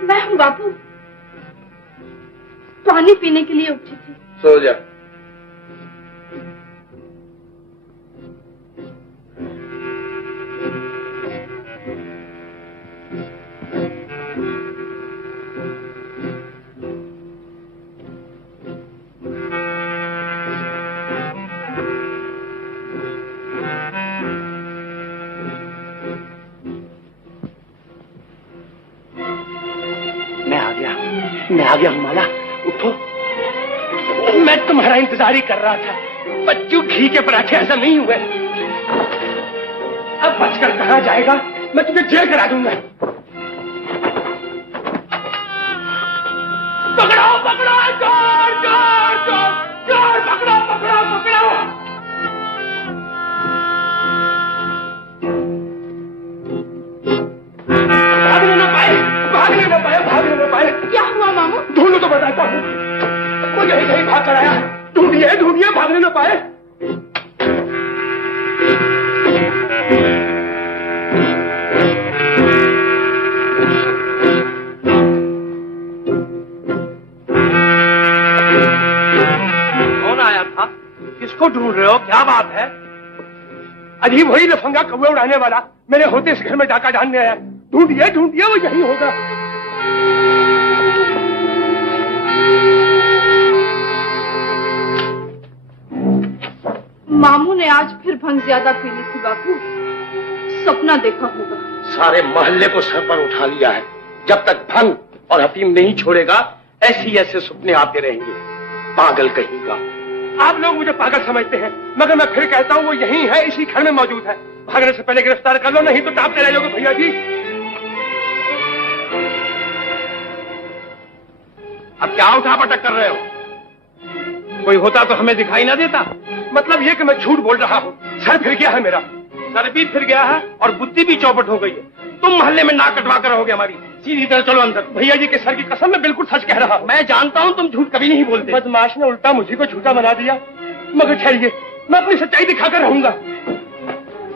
मैं हूँ बापू, पानी पीने के लिए उठी थी। सो जा। मैं आ गया हूँ माला, उठो। मैं तुम्हारा इंतजार ही कर रहा था। बच्चू घी के पराठे ऐसा नहीं हुए। अब बचकर कहाँ जाएगा, मैं तुम्हें जेल करा दूंगा। पकड़ो पकड़ो, चोर चोर चोर चोर, पकड़ो पकड़ो पकड़ो। भागने न पाए, भागने न पाए, भागने न पाए। क्या हुआ मामू? ढूंढो तो बताता हूँ। वो यही कहीं भाग कर आया। ढूंढिए ढूंढिए, भागने न पाए। कौन आया था? किसको ढूंढ रहे हो? क्या बात है? अभी वही लफंगा कौवे उड़ाने वाला मेरे होते इस घर में डाका डालने आया। ढूंढिए ढूंढिए, वो यही होगा। मामू ने आज फिर भंग ज्यादा पी ली थी बापू, सपना देखा होगा। सारे मोहल्ले को सर पर उठा लिया है। जब तक भंग और अफीम नहीं छोड़ेगा, ऐसे ऐसे सपने आते रहेंगे। पागल कहेगा। आप लोग मुझे पागल समझते हैं, मगर मैं फिर कहता हूँ वो यही है, इसी घर में मौजूद है। भागने से पहले गिरफ्तार कर लो, नहीं तो टापते रह लोगे भैया जी। अब क्या उठा पटक कर रहे हो? कोई होता तो हमें दिखाई ना देता। मतलब ये कि मैं झूठ बोल रहा हूँ। सर फिर गया है मेरा। सर भी फिर गया है और बुद्धि भी चौपट हो गई है। तुम मोहल्ले में नाक कटवा कर रहोगे हमारी। सीधी तरह चलो अंदर। भैया जी के सर की कसम, मैं बिल्कुल सच कह रहा हूँ। मैं जानता हूँ तुम झूठ कभी नहीं बोलते। बदमाश ने उल्टा मुझे को झूठा बना दिया। मगर ठहरिए, मैं अपनी सच्चाई दिखाकर रहूंगा।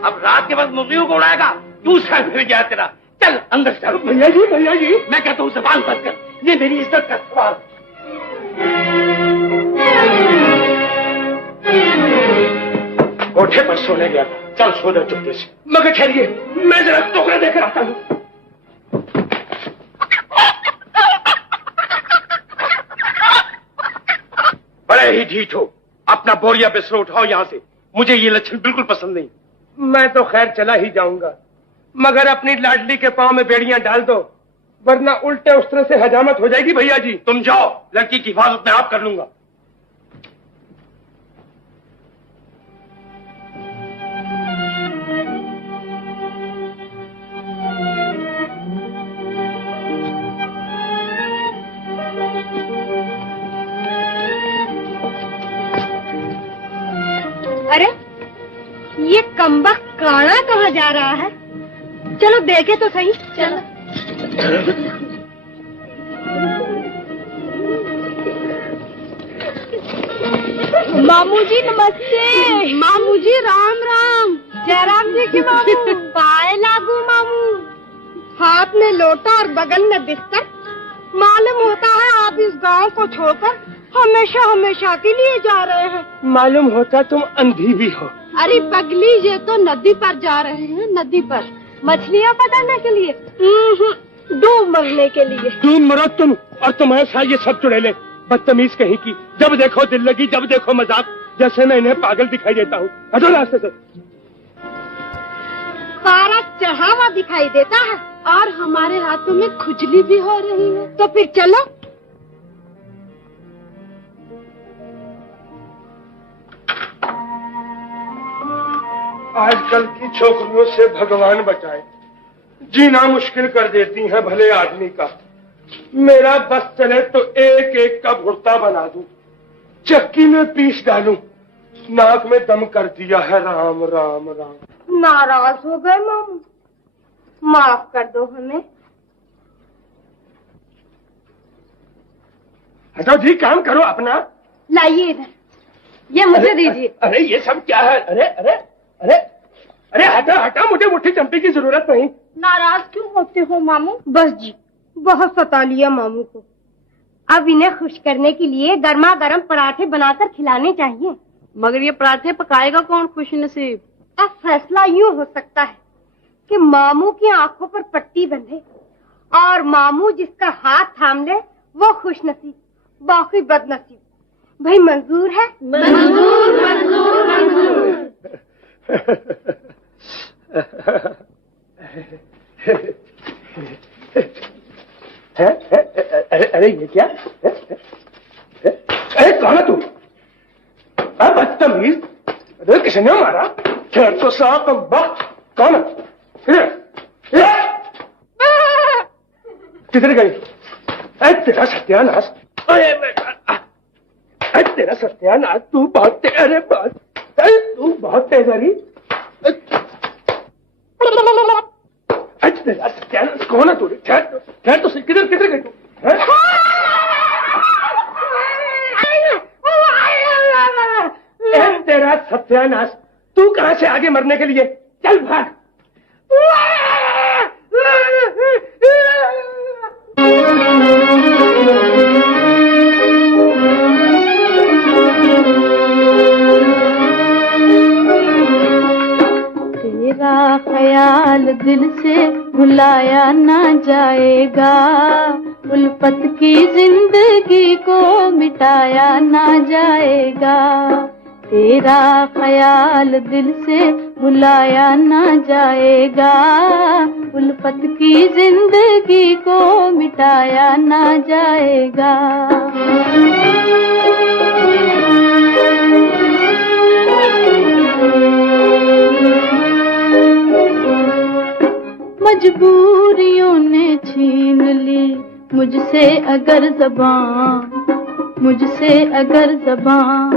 अब रात के वक्त मुर्गियों को उड़ाएगा। तू सर फिर गया तेरा। चल अंदर चल। भैया जी, भैया जी, मैं कहता हूँ जबान बंद कर। ये मेरी इज्जत का सवाल। कोठे पर सोने गया था। चल सो जा चुपके से। मगर ठहरिए, मैं जरा टोकरा देकर आता हूँ। बड़े ही ढीठ हो। अपना बोरिया बिस्तर उठाओ यहाँ से। मुझे ये लक्षण बिल्कुल पसंद नहीं। मैं तो खैर चला ही जाऊंगा, मगर अपनी लाडली के पांव में बेड़ियां डाल दो, वरना उल्टे उस तरह से हजामत हो जाएगी। भैया जी तुम जाओ, लड़की की हिफाजत मैं आप कर लूंगा। अरे ये कमबख्त काना कहाँ जा रहा है? चलो देखे तो सही। चलो। मामू जी नमस्ते। मामू जी राम राम। जयराम जी की मामू। पाए लागू मामू। हाथ में लोटा और बगल में बिस्तर। मालूम होता है आप इस गांव को छोड़कर हमेशा हमेशा के लिए जा रहे हैं। मालूम होता तुम अंधी भी हो। अरे पगली, ये तो नदी पर जा रहे हैं, नदी पर मछलियाँ पकड़ने के लिए। डूब मरने के लिए। तुम मरो तुम और तुम्हारे साथ ये सब चुड़ैले, बदतमीज कहीं की। जब देखो दिल लगी, जब देखो मजाक, जैसे मैं इन्हें पागल दिखाई देता हूँ। हटो रास्ते से। सारा चढ़ावा दिखाई देता है और हमारे हाथों में खुजली भी हो रही है। तो फिर चलो। आजकल की छोकरियों से भगवान बचाए, जीना मुश्किल कर देती हैं भले आदमी का। मेरा बस चले तो एक एक का भुट्टा बना दूं, चक्की में पीस डालूं। नाक में दम कर दिया है। राम राम राम। नाराज हो गए मामू, माफ कर दो हमें। हटो जी, काम करो अपना। लाइए इधर, ये मुझे दीजिए। अरे ये सब क्या है? अरे अरे अरे अरे हटा हटा, मुझे मुट्ठी चंपी की जरूरत नहीं। नाराज क्यों होते हो मामू? बस जी, बहुत सता लिया मामू को। अब इन्हें खुश करने के लिए गर्मा गर्म पराठे बनाकर खिलाने चाहिए। मगर ये पराठे पकाएगा कौन खुश नसीब? अब फैसला यूँ हो सकता है कि मामू की आंखों पर पट्टी बंधे और मामू जिसका हाथ थाम ले वो खुश नसीब, बाकी बदनसीब। भाई मंजूर है? मंजूर मंजूर मंजूर। अरे ये क्या? अरे कौन है तू? बदतमीज। अरे किसने मारा? खैर तो साफ वक्त। कौन है? किधर गई? अरे तेरा सत्यानाश। अरे तेरा सत्यानाश। तू बहुत तेज रही। तेरा सत्यानाश। कौन है तू? ठहर तो सही। किधर गई तू? तेरा सत्यानाश। तू कहां से आगे मरने के लिए? चल भाग। तेरा ख्याल दिल से भुलाया ना जाएगा, उल्फत की जिंदगी को मिटाया ना जाएगा। तेरा ख्याल दिल से भुलाया ना जाएगा, उल्फत की जिंदगी को मिटाया ना जाएगा। मजबूरियों ने छीन ली मुझसे अगर ज़बान, मुझसे अगर ज़बान।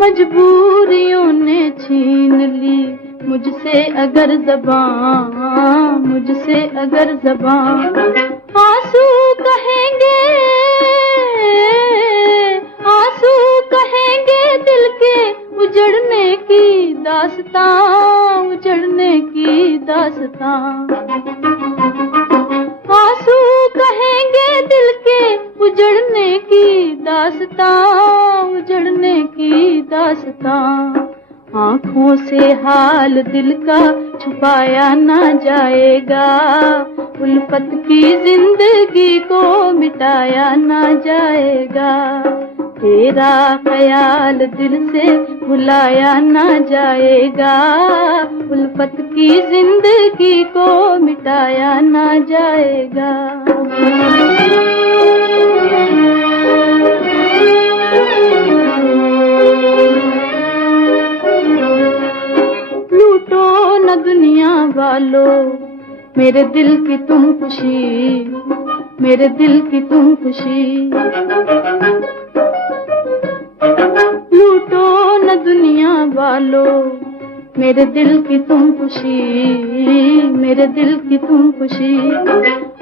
मजबूरियों ने छीन ली मुझसे अगर ज़बान, मुझसे अगर ज़बान। आंसू कहेंगे, आंसू कहेंगे दिल के उजड़ने की दास्तां, उजड़ने की दास्तां। आंसू कहेंगे दिल के उजड़ने की दास्तां, उजड़ने की दास्तां। आँखों से हाल दिल का छुपाया ना जाएगा, उल्फत की जिंदगी को मिटाया ना जाएगा, तेरा ख्याल दिल से भुलाया ना जाएगा, उल्फत की जिंदगी को मिटाया ना जाएगा। लूटो न दुनिया वालों मेरे दिल की तुम खुशी, मेरे दिल की तुम खुशी। लूटो न दुनिया वालों मेरे दिल की तुम खुशी, मेरे दिल की तुम खुशी।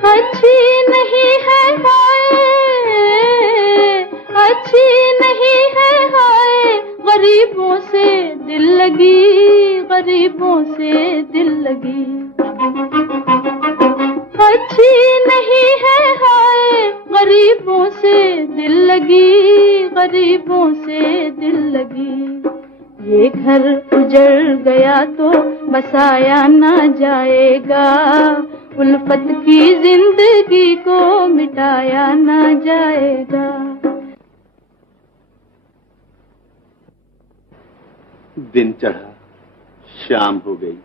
अच्छी नहीं है हाय, अच्छी नहीं है हाय, गरीबों से दिल लगी, गरीबों से दिल लगी। अच्छी नहीं है हाय, गरीबों से दिल लगी, गरीबों से दिल लगी। ये घर उजड़ गया तो बसाया ना जाएगा, उल्फत की जिंदगी को मिटाया ना जाएगा। दिन चढ़ा, शाम हो गई,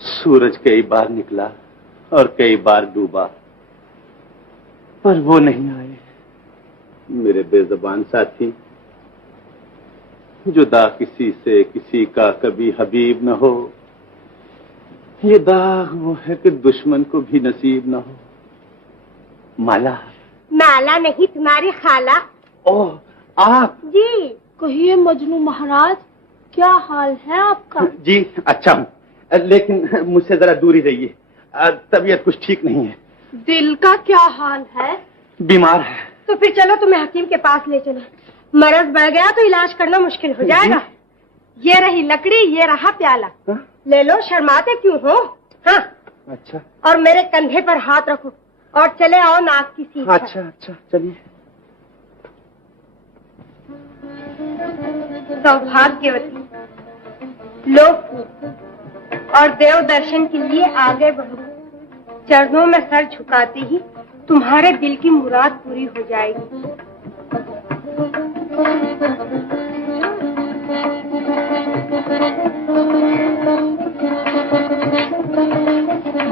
सूरज कई बार निकला और कई बार डूबा, पर वो नहीं आए मेरे बेज़बान साथी। जुदा किसी से किसी का कभी हबीब न हो, ये दाग वो है कि दुश्मन को भी नसीब न हो। माला। माला नहीं, तुम्हारी खाला। ओह, आप? जी। कहिए मजनू महाराज, क्या हाल है आपका? जी अच्छा हूँ, लेकिन मुझसे जरा दूरी रहिए, तबीयत कुछ ठीक नहीं है। दिल का क्या हाल है? बीमार है। तो फिर चलो तुम्हें हकीम के पास ले चलो, मर्ज बढ़ गया तो इलाज करना मुश्किल हो जाएगा। ये रही लकड़ी, ये रहा प्याला। हा? ले लो, शर्माते क्यों हो? हाँ अच्छा। और मेरे कंधे पर हाथ रखो और चले आओ नाक की सीट। अच्छा अच्छा, चलिए। सौभाग्यवती लो और देव दर्शन के लिए आगे बढ़ो। चरणों में सर झुकाते ही तुम्हारे दिल की मुराद पूरी हो जाएगी।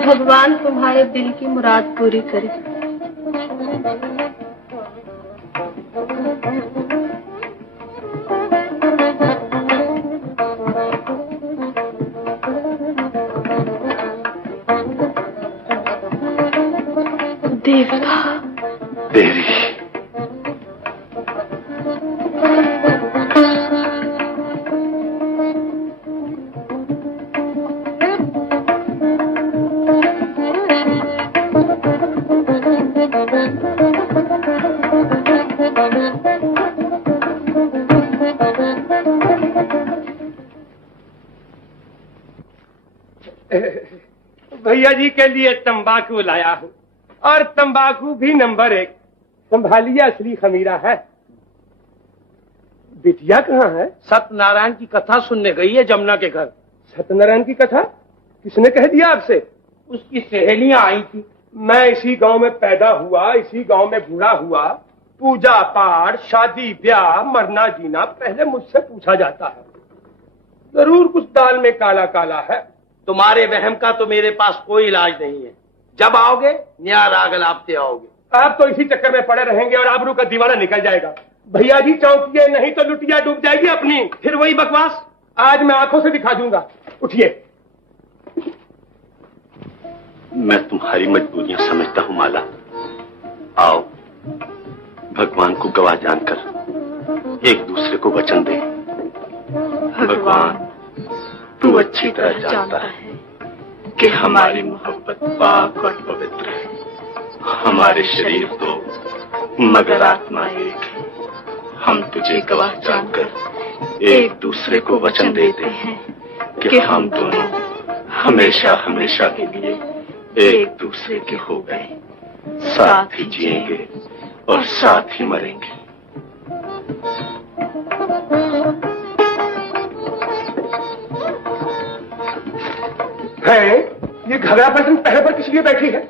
भगवान तुम्हारे दिल की मुराद पूरी करे। देवता देवी। भैया जी के लिए तंबाकू लाया हूँ, और तंबाकू भी नंबर 1। संभालिए, असली खमीरा है। बिटिया कहाँ है? सत्यनारायण की कथा सुनने गई है जमुना के घर। सत्यनारायण की कथा किसने कह दिया आपसे? उसकी सहेलियां आई थी। मैं इसी गांव में पैदा हुआ, इसी गांव में बूढ़ा हुआ। पूजा पाठ, शादी ब्याह, मरना जीना पहले मुझसे पूछा जाता है। जरूर कुछ दाल में काला काला है। तुम्हारे वहम का तो मेरे पास कोई इलाज नहीं है। जब आओगे नया राग लापते आओगे। आप तो इसी चक्कर में पड़े रहेंगे और आबरू का दीवाना निकल जाएगा। भैया जी चौंकिए, नहीं तो लुटिया डूब जाएगी अपनी। फिर वही बकवास आज मैं आंखों से दिखा दूंगा। उठिए। मैं तुम्हारी मजबूरियां समझता हूँ माला। आओ, भगवान को गवाह जानकर एक दूसरे को वचन दे। भगवान, तू अच्छी तरह जानता है कि हमारी मोहब्बत पाक और पवित्र है। हमारे शरीर तो मगर आत्मा एक है। हम तुझे गवाह जानकर एक दूसरे को वचन देते हैं कि हम दोनों हमेशा हमेशा के लिए एक दूसरे के हो गए, साथ ही जिएंगे और साथ ही मरेंगे। है ये घबरा पर्सन पहले पर किस लिए बैठी है?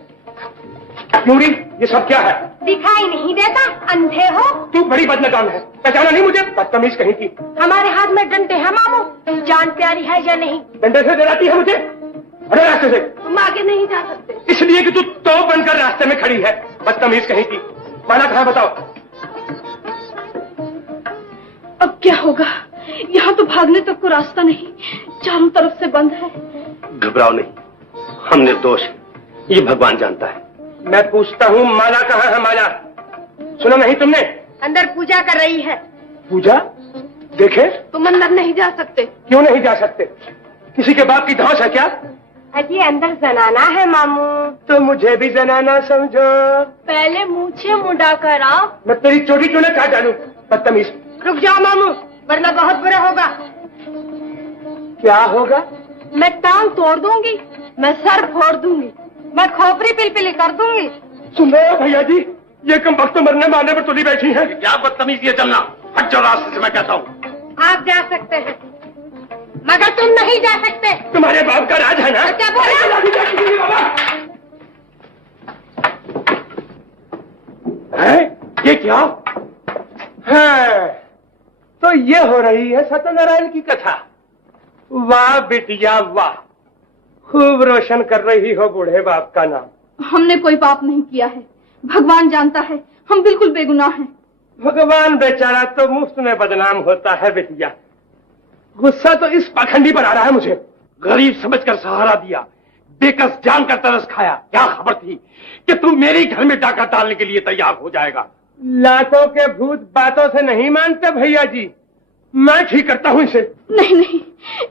क्यूरी, ये सब क्या है? दिखाई नहीं देता, अंधे हो? तू बड़ी बदनकाम है, पहचाना नहीं मुझे? बदतमीज कहीं की। हमारे हाथ में डंडे हैं मामू, जान प्यारी है या नहीं? डंडे से डराती है मुझे? अरे रास्ते से। तुम आगे नहीं जा सकते। इसलिए कि तू तो बनकर रास्ते में खड़ी है, बदतमीज कहीं की। माला कहाँ बताओ? अब क्या होगा? यहाँ तो भागने तक को रास्ता नहीं, चारों तरफ से बंद है। घबराओ नहीं, हम निर्दोष हैं, ये भगवान जानता है। मैं पूछता हूँ माला कहाँ है? माला सुना नहीं तुमने? अंदर पूजा कर रही है। पूजा? देखे? तुम अंदर नहीं जा सकते। क्यों नहीं जा सकते? किसी के बाप की धौंस है क्या? अजी अंदर जनाना है मामू। तो मुझे भी जनाना समझो। पहले मूछे मुंडा कर आओ। मैं तेरी चोटी चूने काट डालूं, बदतमीज। रुक जाओ मामू, वरना बहुत बुरा होगा। क्या होगा? मैं टांग तोड़ दूंगी, मैं सर फोड़ दूंगी, मैं खोपड़ी पिलपिली कर दूंगी। सुन रहे हो भैया जी, ये कम वक्त मरने मारने पर तुली बैठी है। क्या बदतमीज ये चलना, हट जाओ रास्ते से, मैं कहता हूँ। आप जा सकते हैं, मगर तुम नहीं जा सकते। तुम्हारे बाप का राज है ना? क्या बोला? है? ये क्या है? तो ये हो रही है सत्यनारायण की कथा। वाह बिटिया वाह, खूब रोशन कर रही हो बूढ़े बाप का नाम। हमने कोई पाप नहीं किया है, भगवान जानता है, हम बिल्कुल बेगुनाह हैं। भगवान बेचारा तो मुफ्त में बदनाम होता है बिटिया। गुस्सा तो इस पाखंडी पर आ रहा है मुझे। गरीब समझकर सहारा दिया, बेकस जानकर तरस खाया। क्या खबर थी कि तू मेरे घर में डाका डालने के लिए तैयार हो जाएगा? लातों के भूत बातों से नहीं मानते भैया जी, मैं ठीक करता हूँ इसे। नहीं नहीं,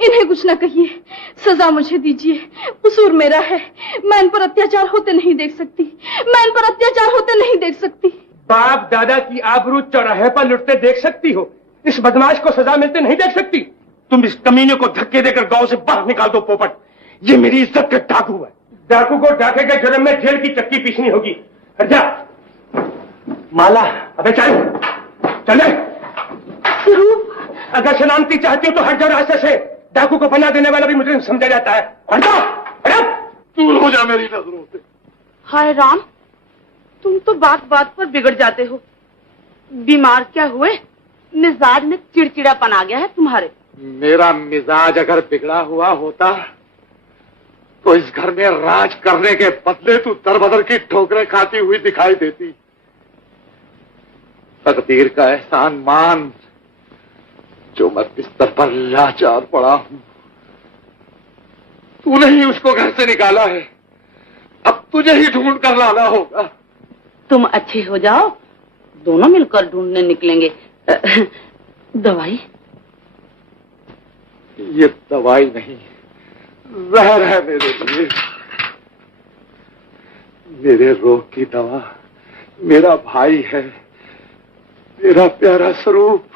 इन्हें कुछ न कहिए, सजा मुझे दीजिए, कसूर मेरा है। मैं इन पर अत्याचार होते नहीं देख सकती, मैं इन पर अत्याचार होते नहीं देख सकती। बाप दादा की आबरू चौराहे पर लुटते देख सकती हो, इस बदमाश को सजा मिलते नहीं देख सकती। तुम इस कमीने को धक्के देकर गांव से बाहर निकाल दो पोपट, ये मेरी इज्जत का डाकू है। डाकू को डाके के जुर्म में जेल की चक्की पीसनी होगी। हट जा। माला, अबे चल चले। अगर सलामती चाहती हो तो हट जाओ रास्ते से। डाकू को पनाह देने वाला भी मुझे समझा जाता है। हट जाओ, दूर हो जा मेरी नजरों से। हाय राम, तुम तो बात बात पर बिगड़ जाते हो। बीमार क्या हुए? मिजाज में चिड़चिड़ापन आ गया है तुम्हारे। मेरा मिजाज अगर बिगड़ा हुआ होता तो इस घर में राज करने के बदले तू दरबदर की ठोकरें खाती हुई दिखाई देती। तकदीर का एहसान मान जो मैं बिस्तर पर लाचार पड़ा हूं। तूने ही उसको घर से निकाला है, अब तुझे ही ढूंढ कर लाना होगा। तुम अच्छे हो जाओ, दोनों मिलकर ढूंढने निकलेंगे। दवाई? ये दवाई नहीं, जहर है मेरे लिए। मेरे रोग की दवा मेरा भाई है, मेरा प्यारा स्वरूप।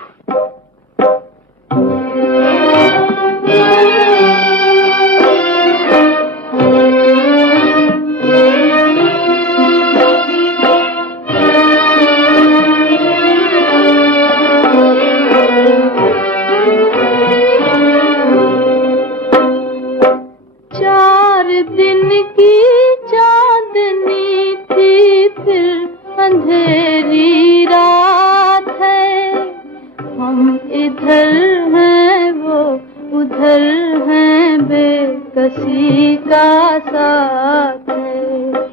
किसी का साथ है।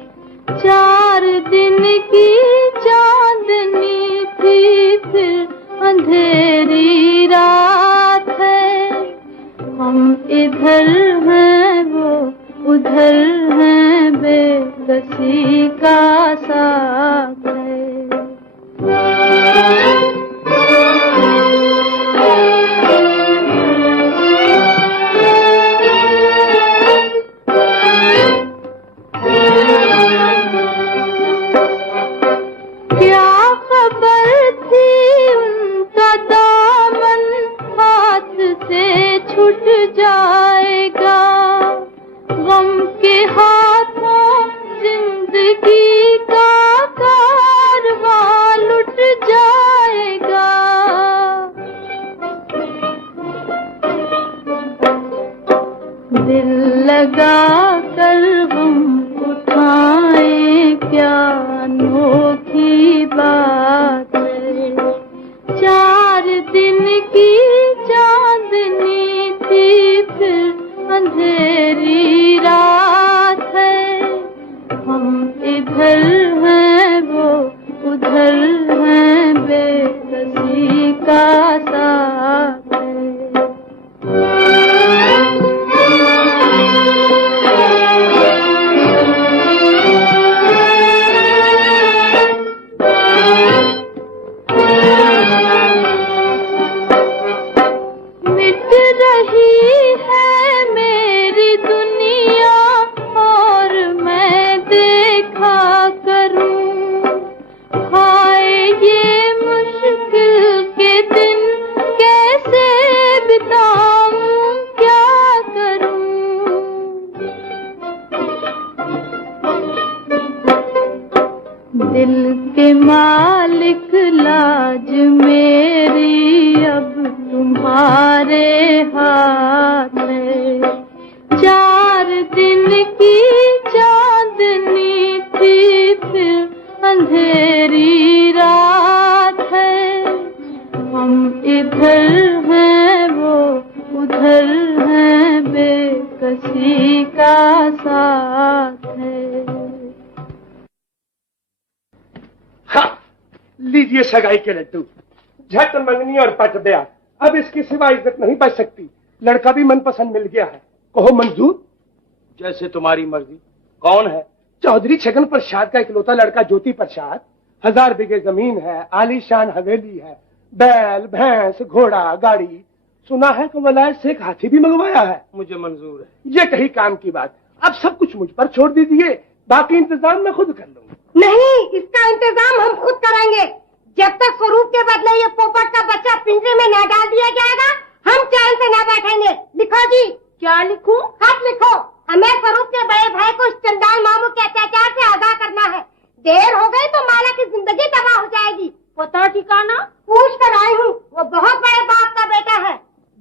4 दिन की चांदनी थी फिर अंधेरी रात है। हम इधर हैं वो उधर हैं, बेकसी का साथ है। छूट जाएगा गम के हाथों, जिंदगी का कारवां लुट जाएगा। दिल लगा इधर है वो उधर है, बेकसी का साथ है। हाँ, लीजिए सगाई के लड्डू। झट मंगनी और पट ब्याह। अब इसकी सिवा इज्जत नहीं बच सकती। लड़का भी मनपसंद मिल गया है। कहो मंजूर? जैसे तुम्हारी मर्जी। कौन है? चौधरी छगन प्रसाद का इकलौता लड़का ज्योति प्रसाद। 1000 बीघे जमीन है, आलीशान हवेली है, बैल भैंस घोड़ा गाड़ी। सुना है कि वलायत से एक हाथी भी मंगवाया है। मुझे मंजूर है। ये कही काम की बात। अब सब कुछ मुझ पर छोड़ दीजिए, बाकी इंतजाम मैं खुद कर लूंगा। नहीं, इसका इंतजाम हम खुद करेंगे। जब तक स्वरूप के बदले ये पोपट का बच्चा पिंजरे में न डाल दिया जाएगा, हम चैन से न बैठेंगे। लिखो जी। क्या लिखूं? खत लिखो। हमें स्वरूप के बड़े भाई को इस चंडाल मामू के अत्याचार से आगाह करना है। देर हो गई तो माला की जिंदगी तबाह हो जाएगी। पता ठिकाना? पूछ कर आई हूँ। वो बहुत बड़े बाप का बेटा है।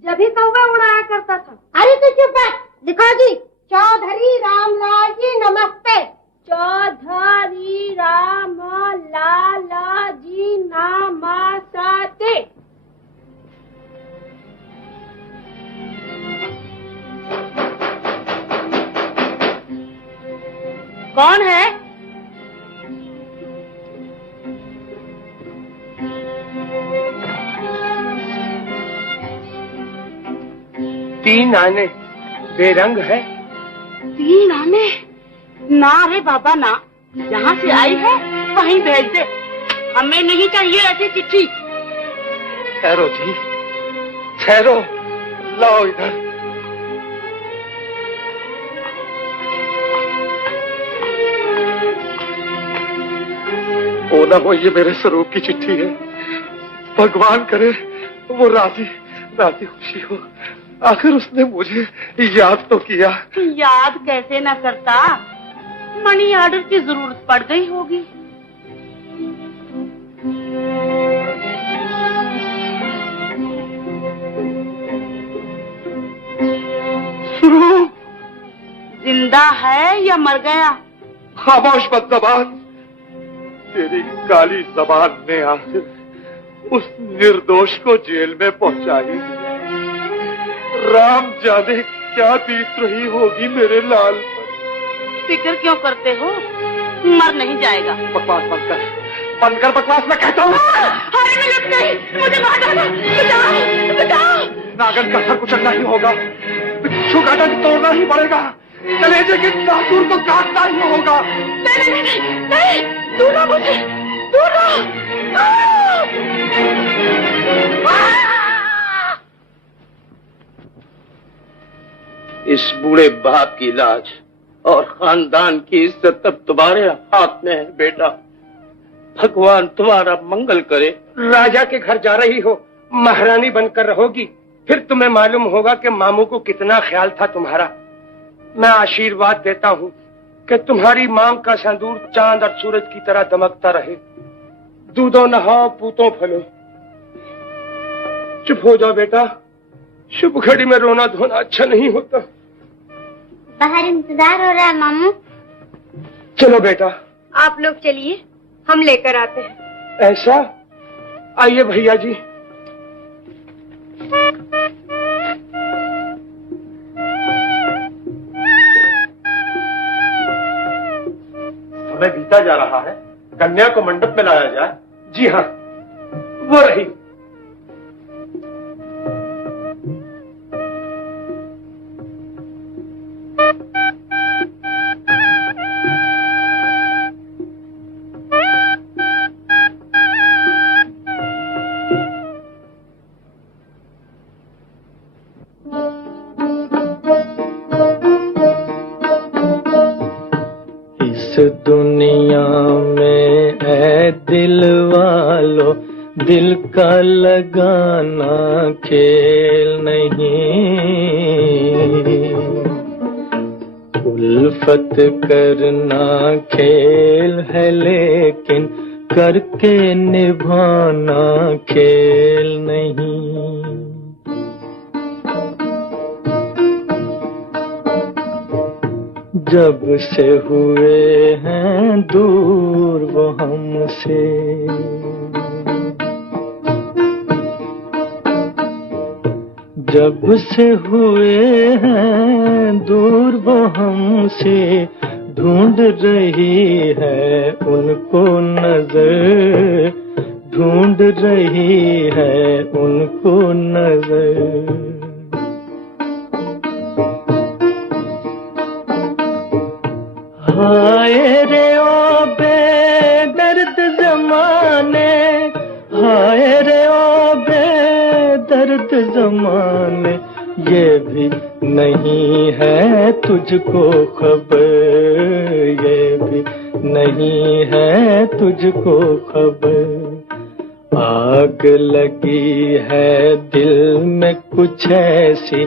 जब ही कौवा उड़ाया करता था। अरे तो चुप है। लिखो जी। चौधरी रामलाल जी नमस्ते। चौधरी रामलाल जी नमस्ते। कौन है? तीन आने बेरंग है। 3 आने? ना रे बाबा ना, जहाँ से आई है वहीं भेज दे। हमें नहीं चाहिए ऐसी चिट्ठी। ठहरो जी, ठहरो। लाओ इधर। ओ ना हो, ये मेरे स्वरूप की चिट्ठी है। भगवान करे वो राजी राजी खुशी हो। आखिर उसने मुझे याद तो किया। याद कैसे न करता, मनी ऑर्डर की जरूरत पड़ गई होगी। जिंदा है या मर गया? खामोश बदजबान। तेरी काली जबान ने आखिर उस निर्दोष को जेल में पहुंचा ही दिया। राम जाने क्या बीत रही होगी मेरे लाल पर। फिक्र क्यों करते हो, मर नहीं जाएगा। बकवास बंद कर बकवास, मैं कहता हूँ। हाय मैं लग गई, मुझे मार डाला। बचाओ बचाओ। नागन का सर कुचलना ही होगा, बिच्छू का डंक तोड़ना ही पड़ेगा, कलेजे के नासूर को काटना ही होगा। नहीं नहीं नहीं नहीं, दूर रहो मुझे, दूर रहो। इस बूढ़े बाप की लाज और खानदान की इज्जत अब तुम्हारे हाथ में है बेटा। भगवान तुम्हारा मंगल करे। राजा के घर जा रही हो, महारानी बनकर रहोगी, फिर तुम्हें मालूम होगा कि मामू को कितना ख्याल था तुम्हारा। मैं आशीर्वाद देता हूँ कि तुम्हारी मांग का संदूर चांद और सूरज की तरह दमकता रहे। दूधो नहाओ पूतों फलो। चुप हो जाओ बेटा, शुभ घड़ी में रोना धोना अच्छा नहीं होता। बाहर इंतजार हो रहा है मामू। चलो बेटा। आप लोग चलिए, हम लेकर आते हैं। ऐसा? आइए भैया जी। समय बीता जा रहा है, कन्या को मंडप में लाया जाए। जी हाँ, वो रही। दुनिया में ऐ दिल वालों, दिल का लगाना खेल नहीं। उल्फत करना खेल है लेकिन करके निभाना खेल नहीं। जब से हुए हैं दूर वो हमसे, जब से हुए हैं दूर वो हमसे, ढूंढ रही है उनको नजर, ढूंढ रही है उनको नजर। हाय रे ओ बेदर्द ज़माने, हाय रे ओ बेदर्द ज़माने, ये भी नहीं है तुझको खबर, ये भी नहीं है तुझको खबर। आग लगी है दिल में कुछ ऐसी,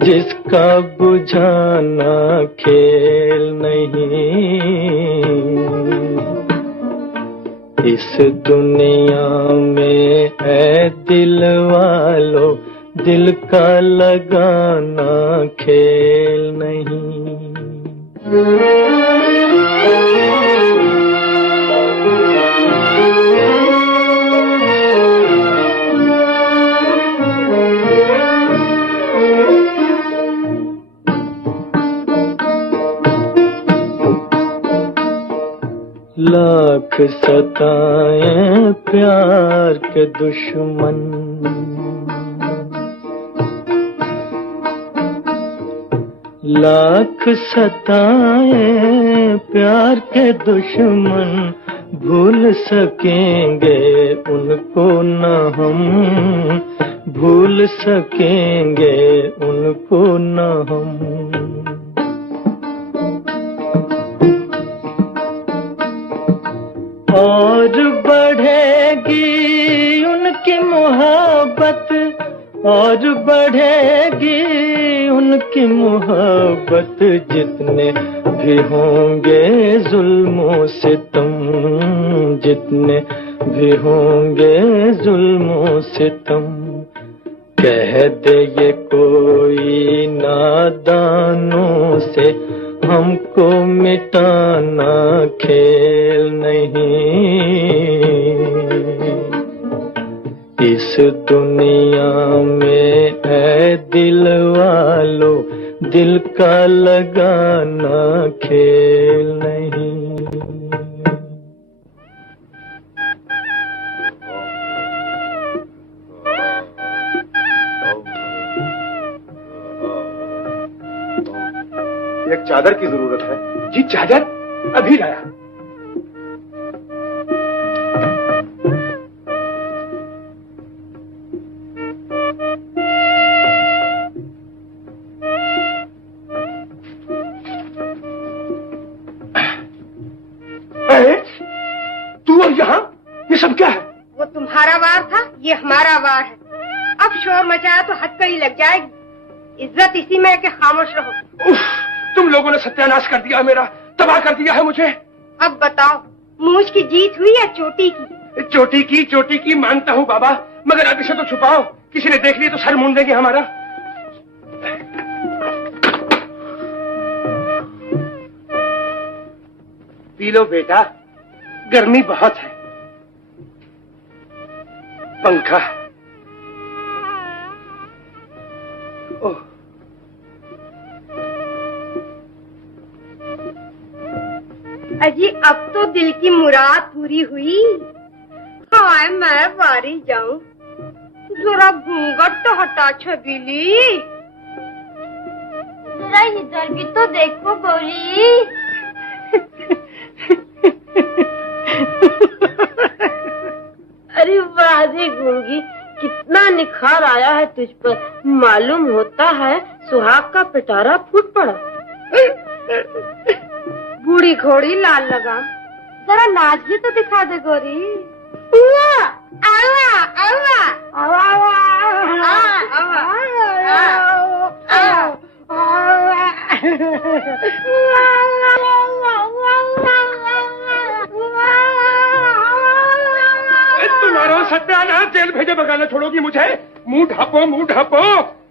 जिसका बुझाना खेल नहीं। इस दुनिया में है दिल वालों, दिल का लगाना खेल नहीं। लाख सताएं प्यार के दुश्मन, लाख सताएं प्यार के दुश्मन, भूल सकेंगे उनको न हम, भूल सकेंगे उनको न हम। और बढ़ेगी उनकी मोहब्बत, और बढ़ेगी उनकी मोहब्बत, जितने भी होंगे जुल्मों से तुम, जितने भी होंगे जुल्मों से तुम। कह दे ये कोई नादानों से, हमको मिटाना खेल नहीं। इस दुनिया में है दिल वालों, दिल का लगाना खेल नहीं। एक चादर की जरूरत है। जी चादर अभी लाया। तू और यहाँ ये सब क्या है? वो तुम्हारा वार था, ये हमारा वार है। अब शोर मचाया तो हथकड़ी लग जाएगी। इज्जत इसी में है कि खामोश रहो। उफ, तुम लोगों ने सत्यानाश कर दिया मेरा, तबाह कर दिया है मुझे। अब बताओ, मूंछ की जीत हुई या चोटी की? चोटी की मानता हूँ बाबा, मगर अब इसे तो छुपाओ, किसी ने देख लिया तो सर मूंड देंगे हमारा। पी लो बेटा, गर्मी बहुत है। पंखा। ओह, अजी अब तो दिल की मुराद पूरी हुई। हाय मैं बारी जाऊं, जरा घूंघट तो हटा छबीली। जरा इधर भी तो देखो गोरी। अरे वाह रे गूंगी, कितना निखार आया है तुझ पर। मालूम होता है सुहाग का पिटारा फूट पड़ा। बूढ़ी घोड़ी लाल लगाम, जरा नाच भी तो दिखा दे गोरी। तुम्हारा सत्यानाश, जेल भेजे बगैर न छोड़ोगी मुझे। मुंह ढापो, मुंह ढापो।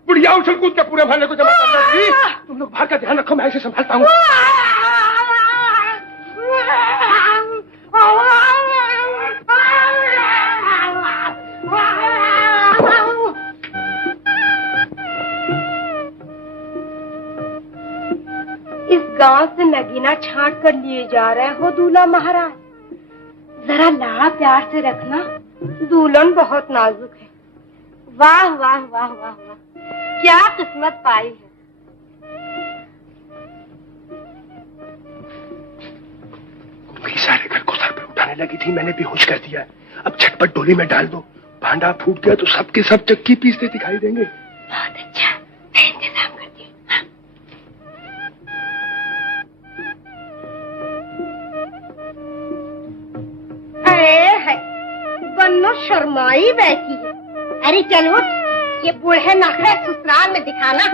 बुढ़िया उछल कूद के पूरे महल्ले को जमा कर देगी। तुम लोग बाहर का ध्यान रखो, मैं इसे संभालता हूँ। गांव से नगीना छांट कर लिए जा रहे हो दूल्हा महाराज। जरा लाड़ प्यार से रखना, दुल्हन बहुत नाजुक है। वाह वाह वाह वाह वाह, क्या किस्मत पाई है। सारे घर को सर पे उठाने लगी थी, मैंने बेहोश कर दिया। अब झटपट डोली में डाल दो, भांडा फूट गया तो सबके सब चक्की पीसते दिखाई देंगे। बहुत अच्छा, मैं इंतजाम करती हूँ। है बन्नो शर्माई बैठी है। अरे चलो, ये बूढ़े नखरे ससुराल में दिखाना।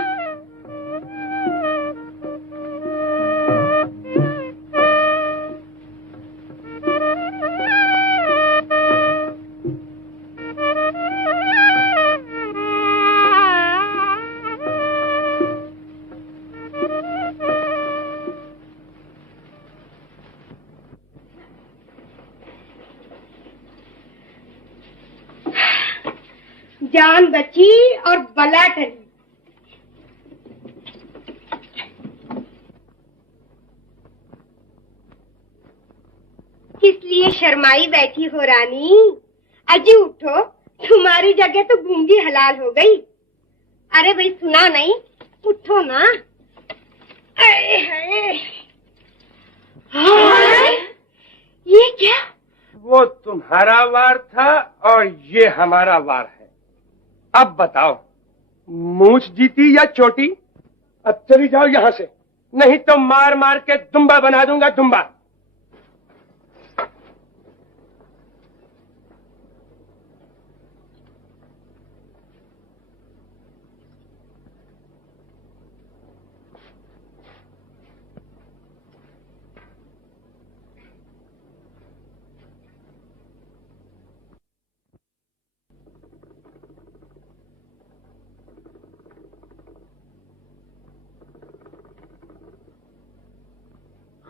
जान बची और बला टली। किस लिए शर्माई बैठी हो रानी? अजी उठो, तुम्हारी जगह तो गूंगी हलाल हो गई। अरे भाई सुना नहीं, उठो ना। ये क्या? वो तुम्हारा वार था और ये हमारा वार है। अब बताओ, मूछ जीती या चोटी? अब चली जाओ यहाँ से, नहीं तो मार मार के दुम्बा बना दूंगा, दुम्बा।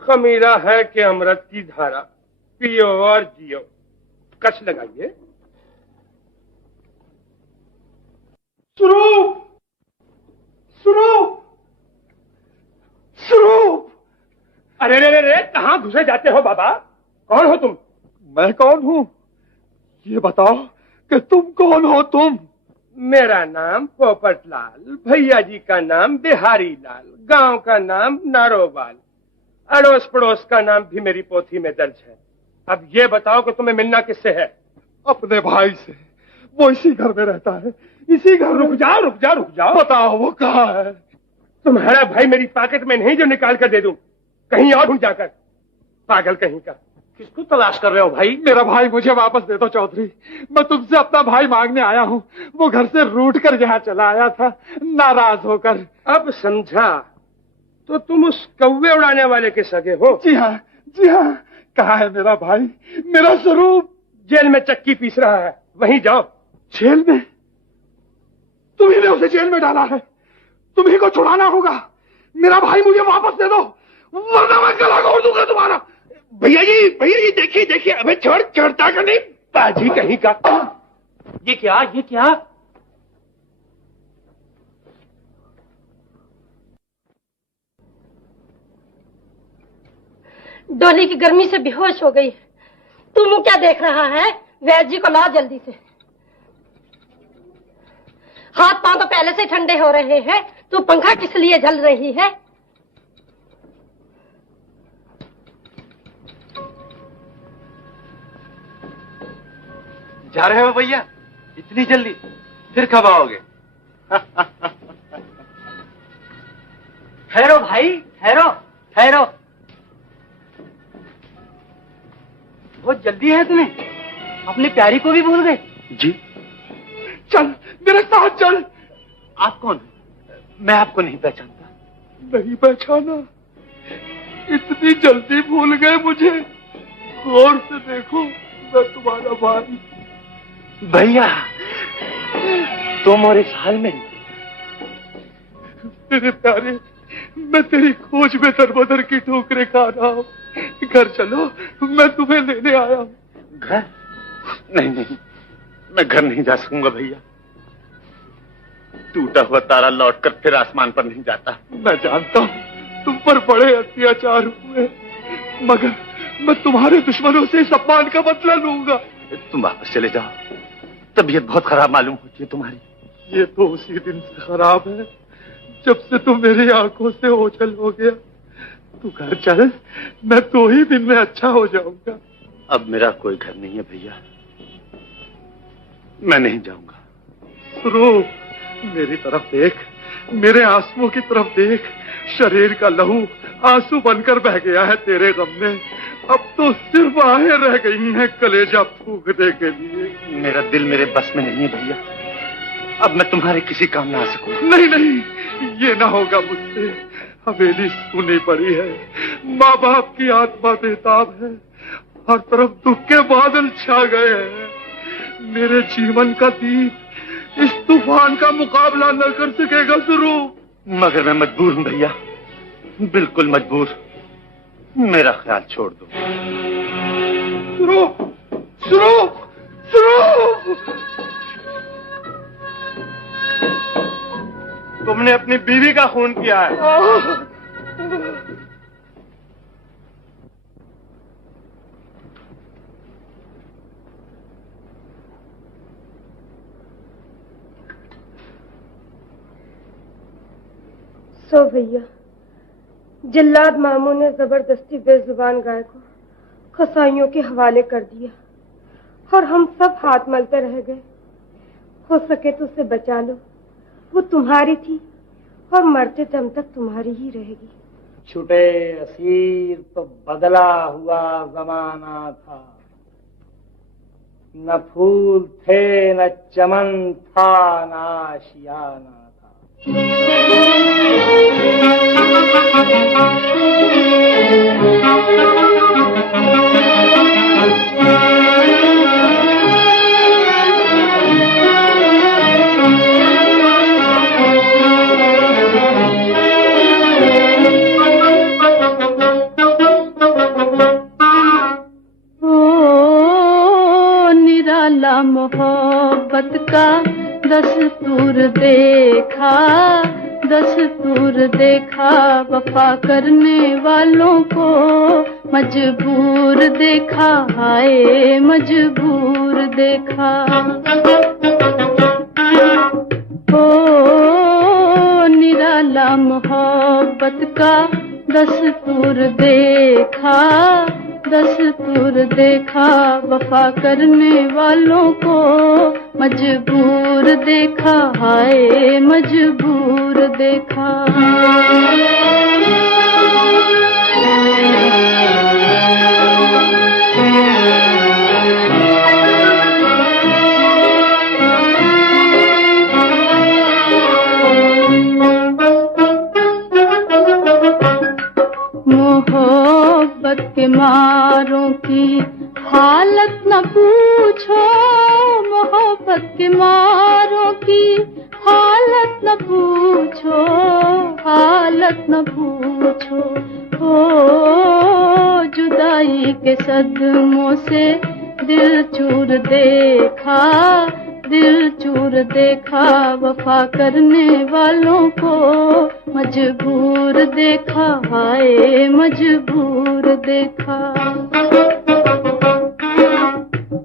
खमीरा है कि अमृत की धारा, पियो और जियो। कश लगाइए। स्वरूप, स्वरूप, स्वरूप। अरे रे रे रे, कहाँ घुसे जाते हो बाबा? कौन हो तुम? मैं कौन हूँ? ये बताओ कि तुम कौन हो? तुम? मेरा नाम पोपटलाल, भैया जी का नाम बिहारी लाल, गांव का नाम नारोवाल, अड़ोस पड़ोस का नाम भी मेरी पोथी में दर्ज है। अब ये बताओ कि तुम्हें मिलना किससे है? अपने भाई से। वो इसी घर में रहता है, इसी घर। रुक जाओ रुक जाओ रुक जाओ। बताओ वो कहाँ है? तुम्हारा भाई मेरी पॉकेट में नहीं जो निकाल कर दे दूं, कहीं और ढूंढ जाकर। पागल कहीं का। किसको तलाश कर रहे हो भाई? मेरा भाई मुझे वापस दे दो चौधरी, मैं तुमसे अपना भाई मांगने आया हूँ। वो घर से रूठ कर यहाँ चला आया था, नाराज होकर। अब समझा, तो तुम उस कौवे उड़ाने वाले के सगे हो? जी हाँ, जी हाँ। कहाँ है मेरा भाई, मेरा स्वरूप? जेल में चक्की पीस रहा है, वहीं जाओ। जेल में? तुम्ही ने उसे जेल में डाला है, तुम्ही को छुड़ाना होगा। मेरा भाई मुझे वापस दे दो, वरना मैं गला घोट दूंगा तुम्हारा। भैया जी देखिए देखिए, अबे चढ़ता का नहीं, बाजी कहीं का। ये क्या? डोली की गर्मी से बेहोश हो गई। तुम क्या देख रहा है? वैद्य जी को ला जल्दी से। हाथ पांव तो पहले से ठंडे हो रहे हैं, तू पंखा किस लिए जल रही है? जा रहे हो भैया? इतनी जल्दी? फिर कब आओगे? ठहरो भाई, ठहरो। बहुत जल्दी है तुम्हें, अपनी प्यारी को भी भूल गए? जी। चल मेरे साथ चल। आप कौन? मैं आपको नहीं पहचानता। नहीं पहचाना? इतनी जल्दी भूल गए मुझे? गौर से देखो, मैं तुम्हारा भाई। भैया, तुम और इस हाल में? मेरे प्यारे, मैं तेरी खोज में दरबदर की ठोकरें खा रहा हूँ। घर चलो, मैं तुम्हें लेने आया हूँ। घर? नहीं, मैं घर नहीं जा सकूंगा भैया। टूटा हुआ तारा लौटकर फिर आसमान पर नहीं जाता। मैं जानता हूँ तुम पर बड़े अत्याचार हुए, मगर मैं तुम्हारे दुश्मनों से इस अपमान का बदला लूंगा। तुम वापस चले जाओ, तबीयत बहुत खराब मालूम होती है तुम्हारी। ये तो उसी दिन से खराब है जब से तुम मेरी आंखों से ओझल हो गया। तू घर चल, मैं 2 ही दिन में अच्छा हो जाऊंगा। अब मेरा कोई घर नहीं है भैया, मैं नहीं जाऊंगा। स्वरूप, मेरी तरफ देख, मेरे आंसुओं की तरफ देख। शरीर का लहू आंसू बनकर बह गया है तेरे गम में। अब तो सिर्फ आहें रह गई हैं कलेजा फूंकने के लिए। मेरा दिल मेरे बस में नहीं है भैया, अब मैं तुम्हारे किसी काम ना आ सकूं। नहीं नहीं, ये ना होगा मुझसे। हवेली सुनी पड़ी है, माँ बाप की आत्मा बेताब है, हर तरफ दुख के बादल छा गए हैं। मेरे जीवन का दीप इस तूफान का मुकाबला न कर सकेगा स्वरूप। मगर मैं मजबूर हूं भैया, बिल्कुल मजबूर। मेरा ख्याल छोड़ दो। स्वरूप, स्वरूप, स्वरूप! तुमने अपनी बीवी का खून किया है। सो भैया, जल्लाद मामू ने जबरदस्ती बेजुबान गाय को कसाईयों के हवाले कर दिया और हम सब हाथ मलते रह गए। हो सके तो उसे बचा लो, वो तुम्हारी थी और मरते दम तक तुम्हारी ही रहेगी। छुटे असीर तो बदला हुआ जमाना था, न फूल थे न चमन था न आशियाना था। मोहब्बत का दस्तूर देखा, दस्तूर देखा, वफा करने वालों को मजबूर देखा, हाय मजबूर देखा। ओ निराला मोहब्बत का दस्तूर देखा, दस्तूर देखा, वफा करने वालों को मजबूर देखा, हाय मजबूर देखा। मोहब्बत के मारों की हालत न पूछो, मोहब्बत के मारों की हालत न पूछो, हालत न पूछो। ओ जुदाई के सदमों से दिल चूर देखा, दिल चूर देखा, वफा करने वालों को मजबूर देखा, हाय मजबूर देखा।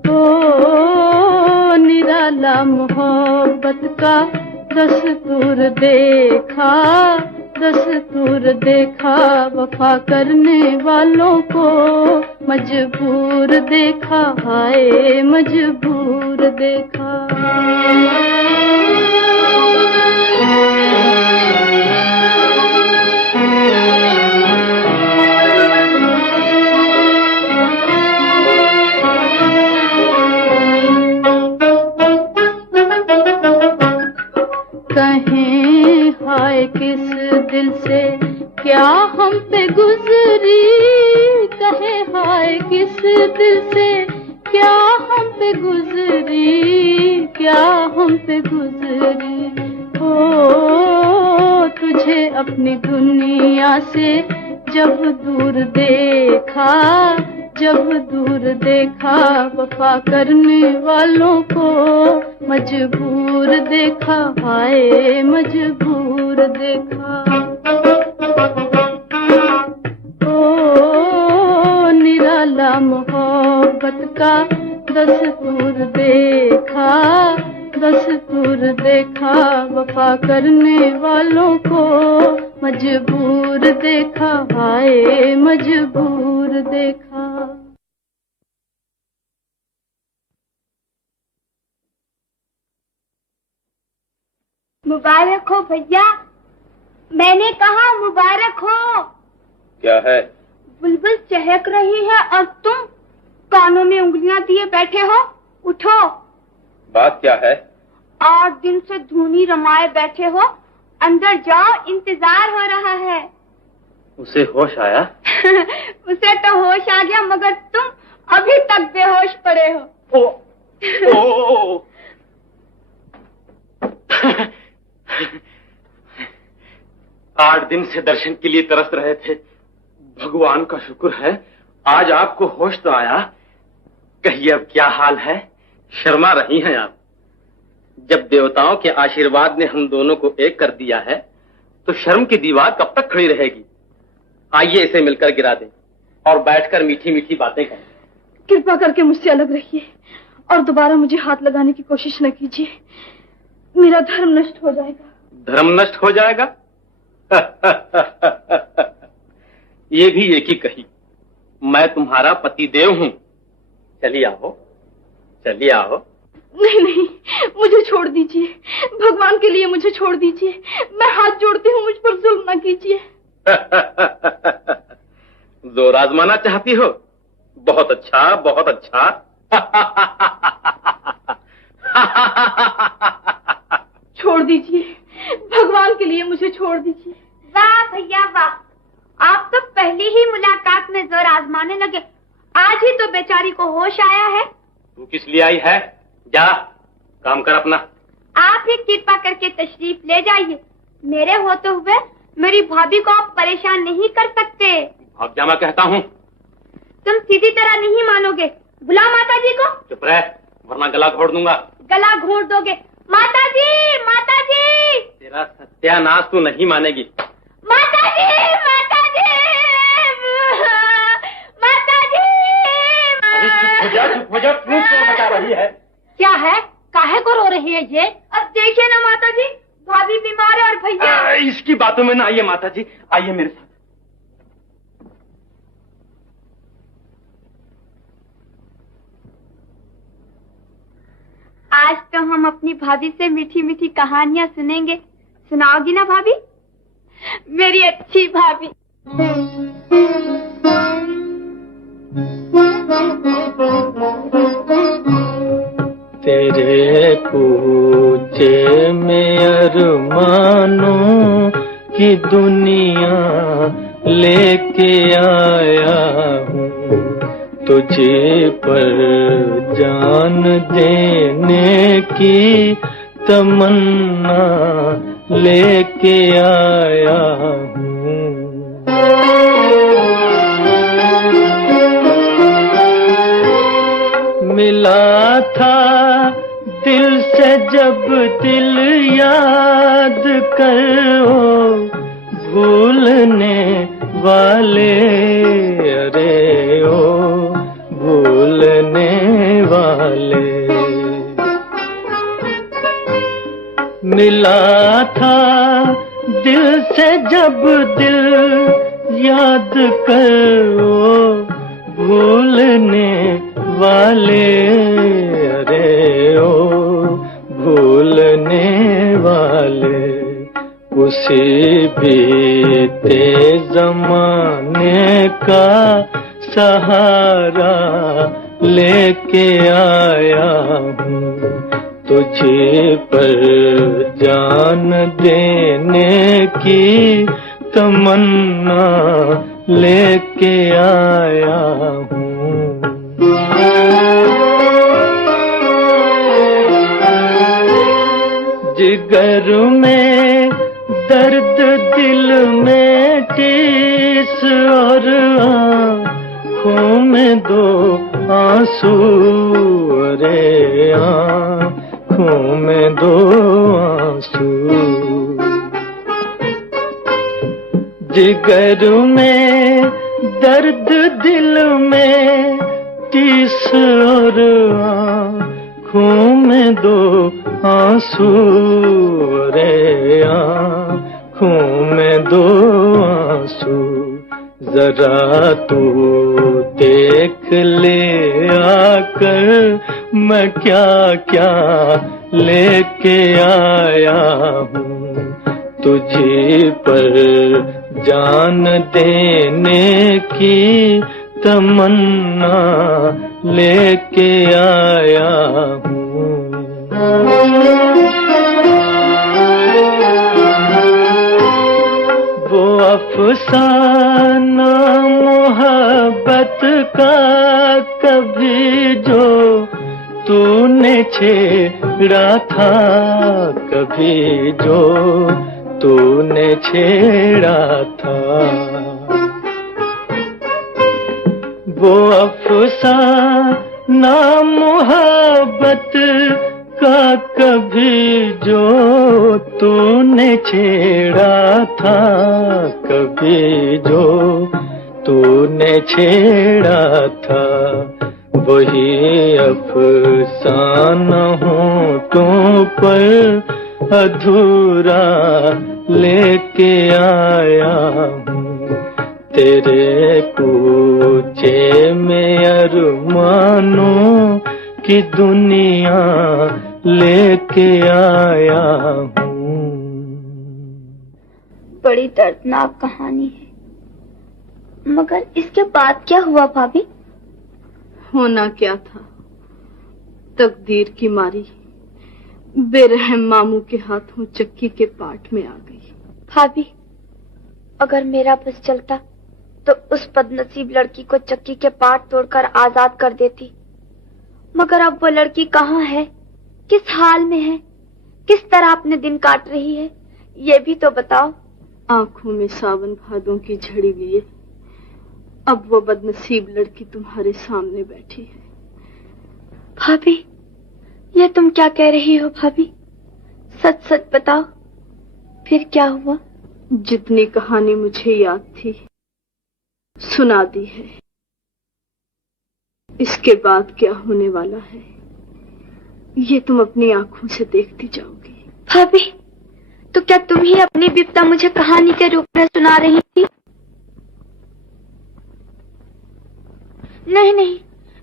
ओ निराला मोहब्बत का दस्तूर देखा, दस्तूर देखा, वफा करने वालों को मजबूर देखा, हाय मजबूर देखा। कहें हाय किस दिल से क्या हम पे गुजरी, कहे हाय किस दिल से क्या हम पे गुजरी, क्या हम पे गुजरी। ओ तुझे अपनी दुनिया से जब दूर देखा, जब दूर देखा, वफा करने वालों को मजबूर देखा, हाय मजबूर देखा। मोहब्बत का दस्तूर देखा, दस्तूर देखा। वफा करने वालों को मजबूर देखा, हाय मजबूर देखा। मुबारक हो भैया, मैंने कहा मुबारक हो। क्या है? बुलबुल चहक रही है और तुम कानों में उंगलियां दिए बैठे हो। उठो। बात क्या है? 8 दिन से धूनी रमाए बैठे हो, अंदर जाओ, इंतजार हो रहा है। उसे होश आया? उसे तो होश आ गया, मगर तुम अभी तक बेहोश पड़े हो। ओ 8 दिन से दर्शन के लिए तरस रहे थे। भगवान का शुक्र है आज आपको होश तो आया। कहिए अब क्या हाल है? शर्मा रही हैं आप। जब देवताओं के आशीर्वाद ने हम दोनों को एक कर दिया है तो शर्म की दीवार कब तक खड़ी रहेगी? आइए इसे मिलकर गिरा दें और बैठकर मीठी मीठी बातें करें। कृपा करके मुझसे अलग रहिए और दोबारा मुझे हाथ लगाने की कोशिश न कीजिए। मेरा धर्म नष्ट हो जाएगा। धर्म नष्ट हो जाएगा? ये भी एक ही कही। मैं तुम्हारा पतिदेव हूं। चलिए आओ, चलिए आओ। नहीं नहीं, मुझे छोड़ दीजिए। भगवान के लिए मुझे छोड़ दीजिए। मैं हाथ जोड़ती हूँ, मुझ पर जुल्म न कीजिए। जोर आजमाना चाहती हो? बहुत अच्छा, बहुत अच्छा। छोड़ दीजिए, भगवान के लिए मुझे छोड़ दीजिए। वाह भैया वाह, आप तो पहली ही मुलाकात में जोर आजमाने लगे। आज ही तो बेचारी को होश आया है। तू किस लिए आई है? जा काम कर अपना। आप ही कृपा करके तशरीफ ले जाइए। मेरे होते हुए मेरी भाभी को आप परेशान नहीं कर सकते। भाग जा, मैं कहता हूँ। तुम सीधी तरह नहीं मानोगे। बुलाओ माता जी को। चुप रह, वरना गला घोट दूंगा। गला घोट दोगे? माता जी, माता जी। तेरा सत्यानाश तू नहीं मानेगी। माता जी, माता जी, माता जी। चुप हो जा, क्यों शोर मचा रही है? क्या है? काहे को रो रही है ये? अब देखिए ना माता जी, भाभी बीमार है और भैया। इसकी बातों में ना आइए माता जी, आइए मेरे साथ। आज तो हम अपनी भाभी से मीठी मीठी कहानियां सुनेंगे। सुनाओगी ना भाभी? मेरी अच्छी भाभी। तेरे कूचे में अरमानों की दुनिया लेके आया हूँ, तुझे पर जान देने की तमन्ना लेके आया हूँ। मिला था दिल से जब दिल याद करो, भूलने वाले अरे ओ भूलने वाले। मिला था दिल से जब दिल याद करो, भूलने वाले अरे ओ भूलने वाले। उसी बीते जमाने का सहारा लेके आया हूँ, तुझे पर जान देने की तमन्ना लेके आया हूँ। जिगर में दर्द, दिल में टीस और आँखों में दो आंसू अरे आँखों में दो आंसू। जिगर में दर्द, दिल में टीस और आँखों में दो आंसू रे आँखों में दो आंसू जरा तू देख ले आकर मैं क्या क्या लेके आया हूँ तुझे पर जान देने की तमन्ना लेके आया हूँ। वो अफसाना मोहब्बत का कभी जो तूने छेड़ा था कभी जो तूने छेड़ा था वो अफसाना मोहब्बत का कभी जो तूने छेड़ा था कभी जो तूने छेड़ा था वही अफसाना होठों पर अधूरा लेके आया हूँ तेरे कूचे में अरमानों की दुनिया लेके आया हूँ। बड़ी दर्दनाक कहानी है मगर इसके बाद क्या हुआ भाभी? होना क्या था, तकदीर की मारी बेरहम मामू के हाथों चक्की के पाट में आ गई। भाभी अगर मेरा बस चलता तो उस बदनसीब लड़की को चक्की के पाट तोड़कर आजाद कर देती मगर अब वो लड़की कहाँ है, किस हाल में है, किस तरह अपने दिन काट रही है ये भी तो बताओ। आंखों में सावन भादों की झड़ी लिए अब वो बदनसीब लड़की तुम्हारे सामने बैठी है। भाभी ये तुम क्या कह रही हो भाभी, सच सच बताओ फिर क्या हुआ? जितनी कहानी मुझे याद थी सुना दी है, इसके बाद क्या होने वाला है ये तुम अपनी आंखों से देखती जाओगी। भाभी तो क्या तुम ही अपनी विपदा मुझे कहानी के रूप में सुना रही थी? नहीं नहीं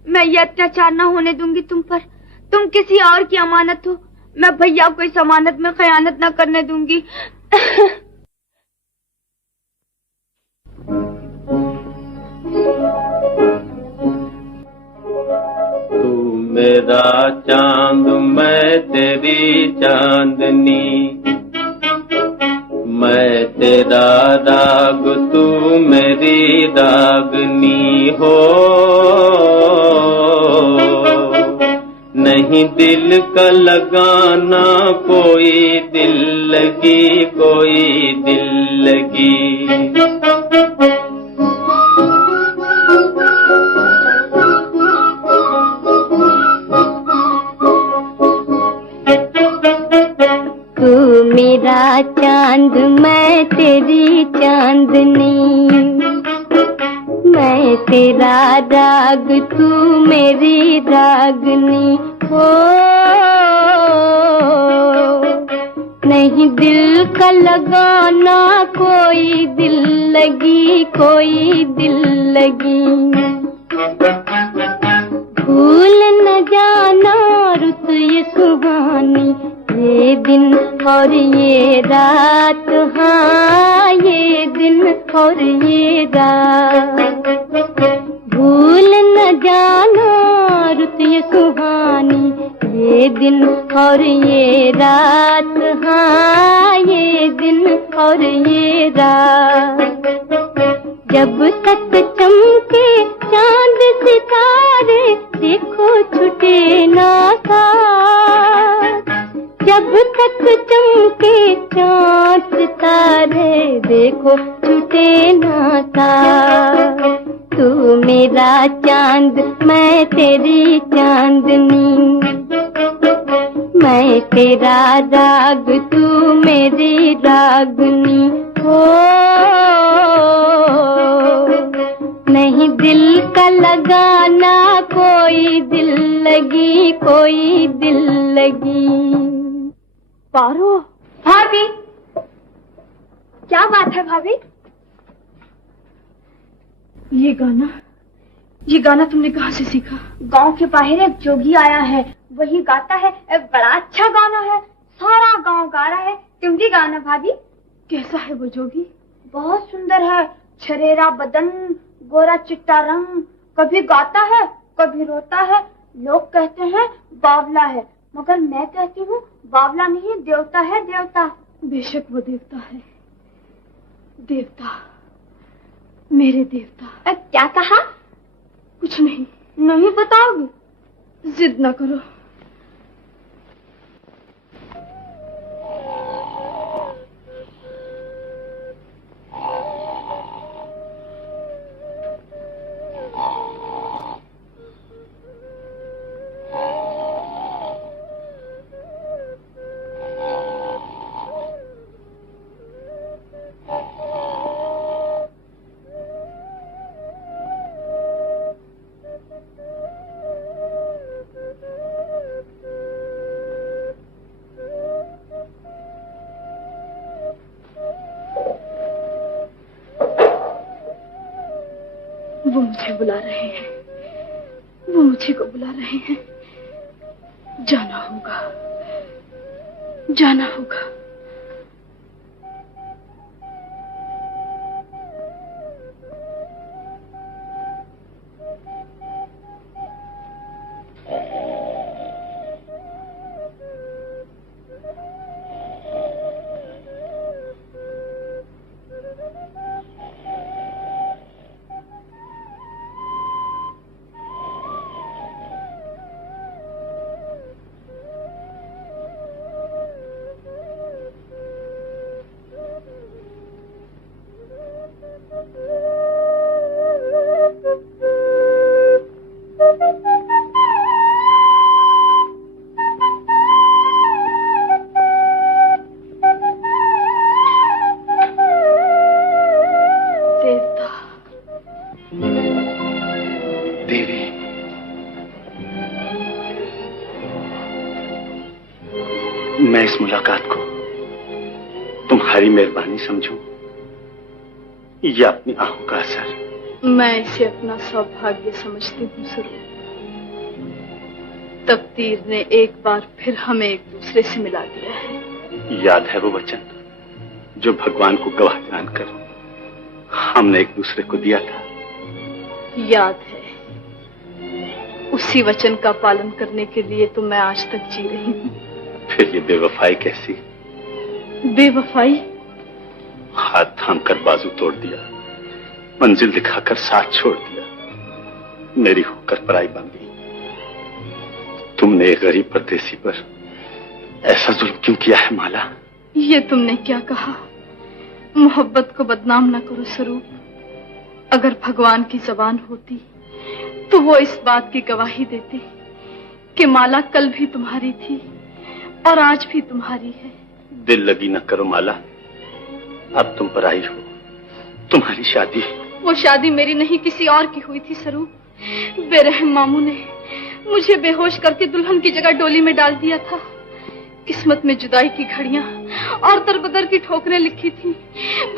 मैं ये अत्याचार न होने दूंगी तुम पर, तुम किसी और की अमानत हो, मैं भैया को इस अमानत में खयानत न करने दूंगी। तू मेरा चांद मैं तेरी चांदनी मैं तेरा राग तू मेरी रागनी हो नहीं दिल का लगाना कोई दिल लगी कोई दिल लगी। तू मेरा चांद मैं तेरी चांदनी मैं तेरा राग तू मेरी रागनी हो नहीं दिल का लगाना कोई दिल लगी कोई दिल लगी। भूल न जाना रुत ये सुहानी ये दिन और ये रात हाँ ये दिन और ये रात। भूल न जाना रुत ये सुहानी ये दिन और ये रात हाँ ये दिन और ये रात। जब तक चमके चांद सितारे देखो छुटे ना साथ। जब तक चमके चांद सितारे देखो छुटे ना साथ। तू मेरा चांद मैं तेरी चांदनी मैं तेरा राग तू मेरी रागनी हो नहीं दिल का लगाना को लगी कोई दिल लगी। पारो। भाभी, क्या बात है भाभी? ये गाना तुमने कहाँ से सीखा? गांव के बाहर एक जोगी आया है, वही गाता है। बड़ा अच्छा गाना है, सारा गांव गा रहा है। तुम भी गाना भाभी। कैसा है वो जोगी? बहुत सुंदर है, छरेरा बदन, गोरा चिट्टा रंग, कभी गाता है कभी रोता है। लोग कहते हैं बावला है, मगर मैं कहती हूँ बावला नहीं, देवता है, देवता। बेशक वो देवता है, देवता, मेरे देवता। क्या कहा? कुछ नहीं। नहीं बताओगी? जिद न करो। वो मुझे बुला रहे हैं, वो मुझे को बुला रहे हैं। जाना होगा, जाना होगा। मैं इस मुलाकात को तुम्हारी मेहरबानी समझूं या अपनी आंखों का असर? मैं इसे अपना सौभाग्य समझती हूँ स्वरूप। तकदीर ने एक बार फिर हमें एक दूसरे से मिला दिया है। याद है वो वचन जो भगवान को गवाह जानकर हमने एक दूसरे को दिया था? याद है। उसी वचन का पालन करने के लिए तो मैं आज तक जी रही हूँ। फिर ये बेवफाई कैसी? बेवफाई? हाथ थाम कर बाजू तोड़ दिया, मंजिल दिखाकर साथ छोड़ दिया, मेरी होकर पराई बन गई। तुमने एक गरीब परदेसी पर ऐसा जुल्म क्यों किया है माला? ये तुमने क्या कहा? मोहब्बत को बदनाम न करो स्वरूप। अगर भगवान की जबान होती तो वो इस बात की गवाही देते कि माला कल भी तुम्हारी थी और आज भी तुम्हारी है। दिल लगी न करो माला, अब तुम पर आई हो। तुम्हारी शादी, वो शादी मेरी नहीं किसी और की हुई थी स्वरूप। बेरहम मामू ने मुझे बेहोश करके दुल्हन की जगह डोली में डाल दिया था। किस्मत में जुदाई की घड़ियां और दरबदर की ठोकरें लिखी थी।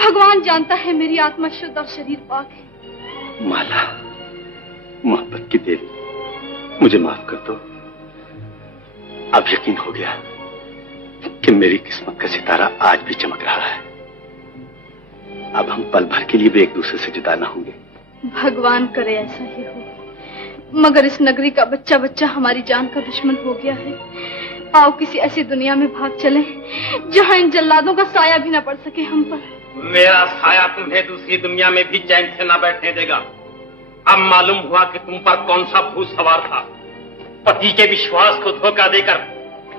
भगवान जानता है मेरी आत्मा शुद्ध और शरीर पाक है। माला, मोहब्बत की देवी, मुझे माफ कर दो। अब यकीन हो गया कि मेरी किस्मत का सितारा आज भी चमक रहा है। अब हम पल भर के लिए भी एक दूसरे से जुदा ना होंगे। भगवान करे ऐसा ही हो। मगर इस नगरी का बच्चा बच्चा हमारी जान का दुश्मन हो गया है। आओ किसी ऐसी दुनिया में भाग चलें जहाँ इन जल्लादों का साया भी न पड़ सके हम पर। मेरा साया तुम्हें दूसरी दुनिया में भी चैन से न बैठने देगा। अब मालूम हुआ कि तुम पर कौन सा भूत सवार था। पति के विश्वास को धोखा देकर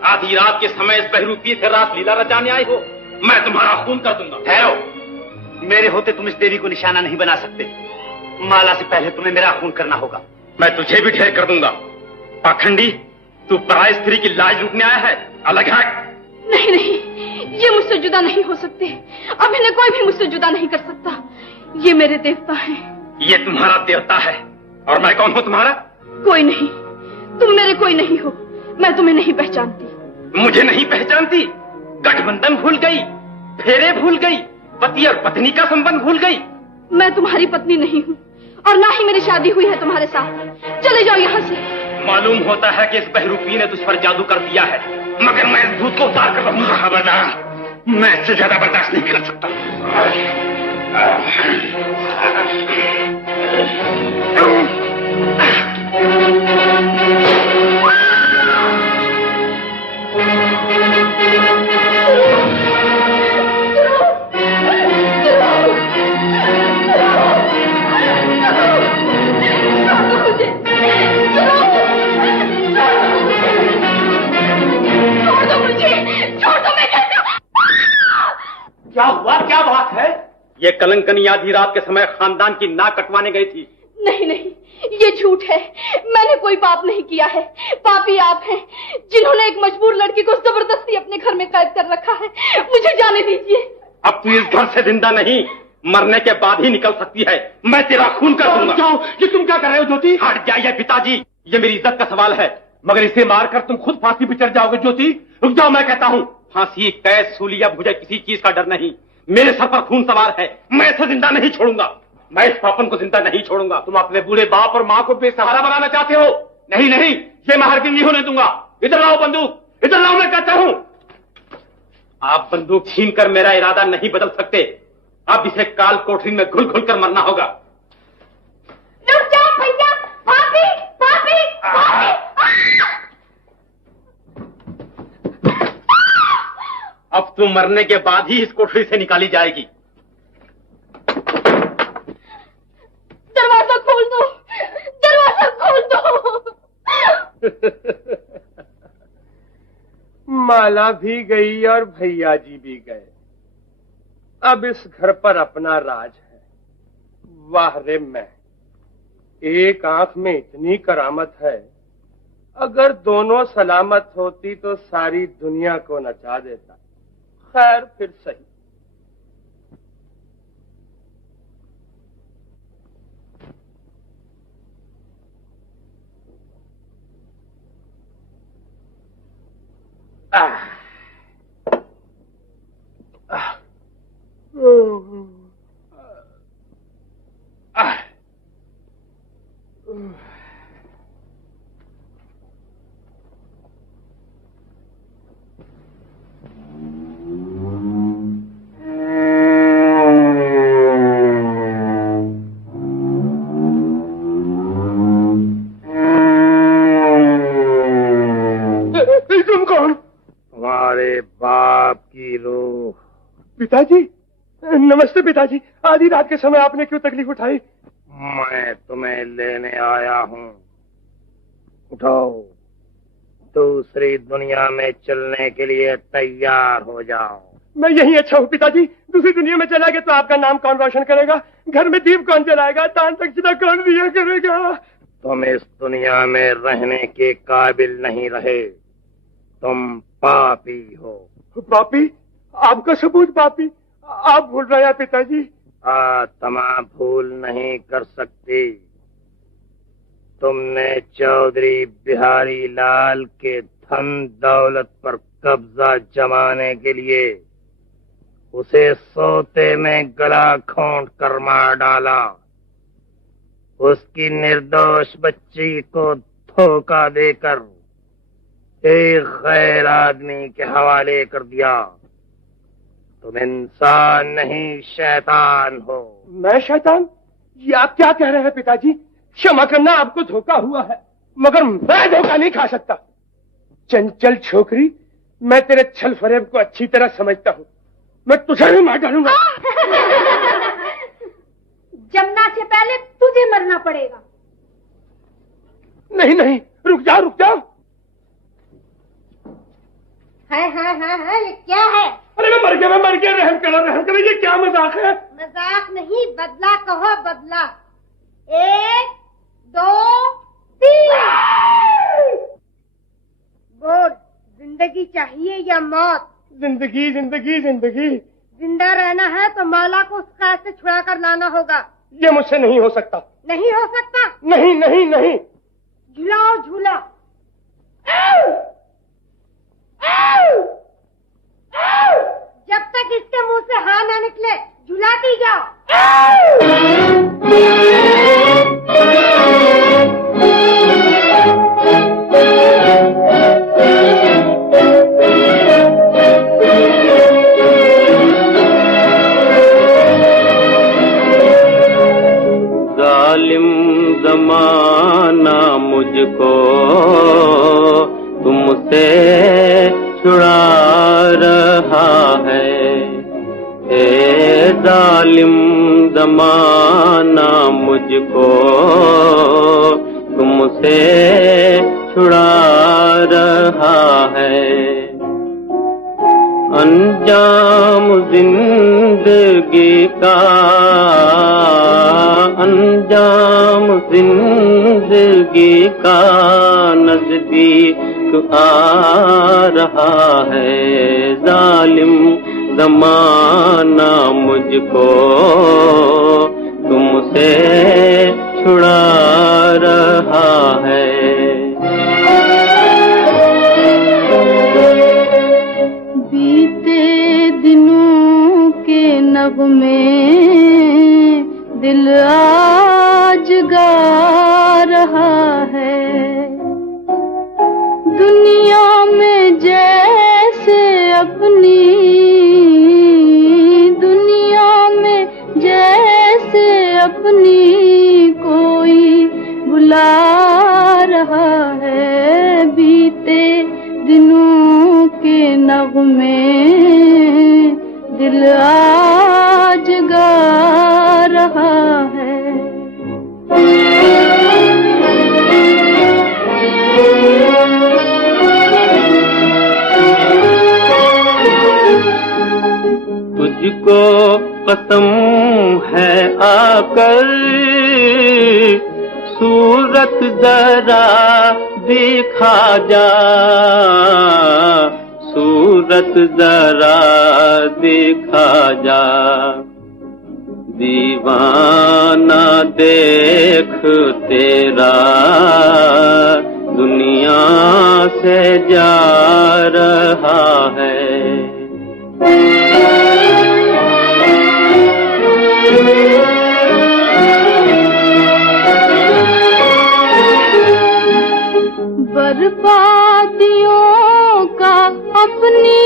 आधी रात के समय इस बहरूपी से रात लीला रचाने आई हो। मैं तुम्हारा खून कर दूंगा। ठहरो, मेरे होते तुम इस देवी को निशाना नहीं बना सकते। माला से पहले तुम्हें मेरा खून करना होगा। मैं तुझे भी ढेर कर दूंगा। पाखंडी, तू पराई स्त्री की लाज लूटने आया है, अलग है। नहीं नहीं, ये मुझसे जुदा नहीं हो सकते। अब इन्हें कोई भी मुझसे जुदा नहीं कर सकता। ये मेरे देवता हैं। ये तुम्हारा देवता है और मैं कौन हूँ तुम्हारा? कोई नहीं, तुम मेरे कोई नहीं हो, मैं तुम्हें नहीं पहचानती। मुझे नहीं पहचानती? गठबंधन भूल गई, फेरे भूल गई, पति और पत्नी का संबंध भूल गई? मैं तुम्हारी पत्नी नहीं हूँ और ना ही मेरी शादी हुई है तुम्हारे साथ। चले जाओ यहाँ से। मालूम होता है कि इस बहरूपी ने तुझ पर जादू कर दिया है, मगर मैं इस भूत को उतार कर रहूंगा। खबरदार, मैं इससे ज्यादा बर्दाश्त नहीं कर सकता। क्या हुआ? क्या बात है? ये कलंकनी आधी रात के समय खानदान की नाक कटवाने गई थी। नहीं नहीं, ये झूठ है। मैंने कोई पाप नहीं किया है। पापी आप हैं, जिन्होंने एक मजबूर लड़की को जबरदस्ती अपने घर में कैद कर रखा है। मुझे जाने दीजिए। अब तू इस घर से जिंदा नहीं, मरने के बाद ही निकल सकती है। मैं तेरा खून कर दूंगा। जाओ, ये तुम क्या कर रहे हो ज्योति? हट जाइए पिताजी, ये मेरी इज्जत का सवाल है। मगर इसे मारकर तुम खुद फांसी पर चढ़ जाओगे। ज्योति रुक जाओ, मैं कहता हूँ। फांसी, कैद, सूली या मुझे किसी चीज का डर नहीं। मेरे सर पर खून सवार है, मैं इसे जिंदा नहीं छोड़ूंगा। मैं इस पापन को जिंदा नहीं छोड़ूंगा। तुम अपने बूढ़े बाप और माँ को बेसहारा बनाना चाहते हो? नहीं नहीं, ये मैं हरगिज़ नहीं होने दूंगा। इधर लाओ बंदूक, इधर लाओ, मैं कहता हूँ। आप बंदूक छीनकर मेरा इरादा नहीं बदल सकते। अब इसे काल कोठरी में घुल घुल कर मरना होगा। रुक जाओ भैया, पापी पापी पापी। अब तू मरने के बाद ही इस कोठरी से निकाली जाएगी। दरवाजा खोल दो, दरवाजा खोल दो। माला भी गई और भैया जी भी गए। अब इस घर पर अपना राज है। वाह रे मैं, एक आंख में इतनी करामत है, अगर दोनों सलामत होती तो सारी दुनिया को नचा देता। खैर फिर सही। तुम कौन? तुम्हारे बाप की रूह। पिताजी, नमस्ते पिताजी। आधी रात के समय आपने क्यों तकलीफ उठाई? मैं तुम्हें लेने आया हूँ। उठो, दूसरी दुनिया में चलने के लिए तैयार हो जाओ। मैं यही अच्छा हूँ पिताजी। दूसरी दुनिया में चला गया तो आपका नाम कौन रोशन करेगा? घर में दीप कौन जलाएगा? दान दक्षिणा कौन दिया करेगा? तुम इस दुनिया में रहने के काबिल नहीं रहे। तुम पापी हो। पापी? आपका सबूत पापी? आप भूल रहे हैं पिताजी। आत्मा भूल नहीं कर सकती। तुमने चौधरी बिहारी लाल के धन दौलत पर कब्जा जमाने के लिए उसे सोते में गला घोंट कर मार डाला। उसकी निर्दोष बच्ची को धोखा देकर एक गैर आदमी के हवाले कर दिया। तुम इंसान नहीं, शैतान हो। मैं शैतान? ये आप क्या कह रहे हैं पिताजी? क्षमा करना, आपको धोखा हुआ है, मगर मैं धोखा नहीं खा सकता। चंचल छोकरी, मैं तेरे छल फरेब को अच्छी तरह समझता हूँ। मैं तुझे भी मार डालूंगा। जमना से पहले तुझे मरना पड़ेगा। नहीं नहीं, रुक जाओ रुक जाओ। है, ये क्या है? अरे मैं मर गया, रहम करो, ये क्या मजाक है? मजाक नहीं, बदला कहो बदला। 1 2 3 बोल, जिंदगी चाहिए या मौत? जिंदगी जिंदगी जिंदगी। जिंदा रहना है तो माला को उस कैद से छुड़ा कर लाना होगा। ये मुझसे नहीं हो सकता। नहीं हो सकता? नहीं नहीं नहीं। झुलाओ झूला। जब तक इसके मुंह से हाँ ना निकले झुलाती जाओ। जालिम जमाना मुझको तुमसे छुड़ा रहा है। ए जालिम जमाना मुझको तुमसे छुड़ा रहा है। अंजाम जिंदगी का अंजाम जिंदगी का नजदीक आ रहा है। जालिम जमाना मुझको तुमसे छुड़ा रहा है। बीते दिनों के नगमे दिल आज गा रहा है। दुनिया में जैसे अपनी दुनिया में जैसे अपनी कोई बुला रहा है। बीते दिनों के नगमे दिल आज गा रहा है। तुझको कसम है आकर सूरत जरा दिखा जा। सूरत जरा दिखा जा। दीवाना देख तेरा दुनिया से जा रहा है। बर्बादियों का अपनी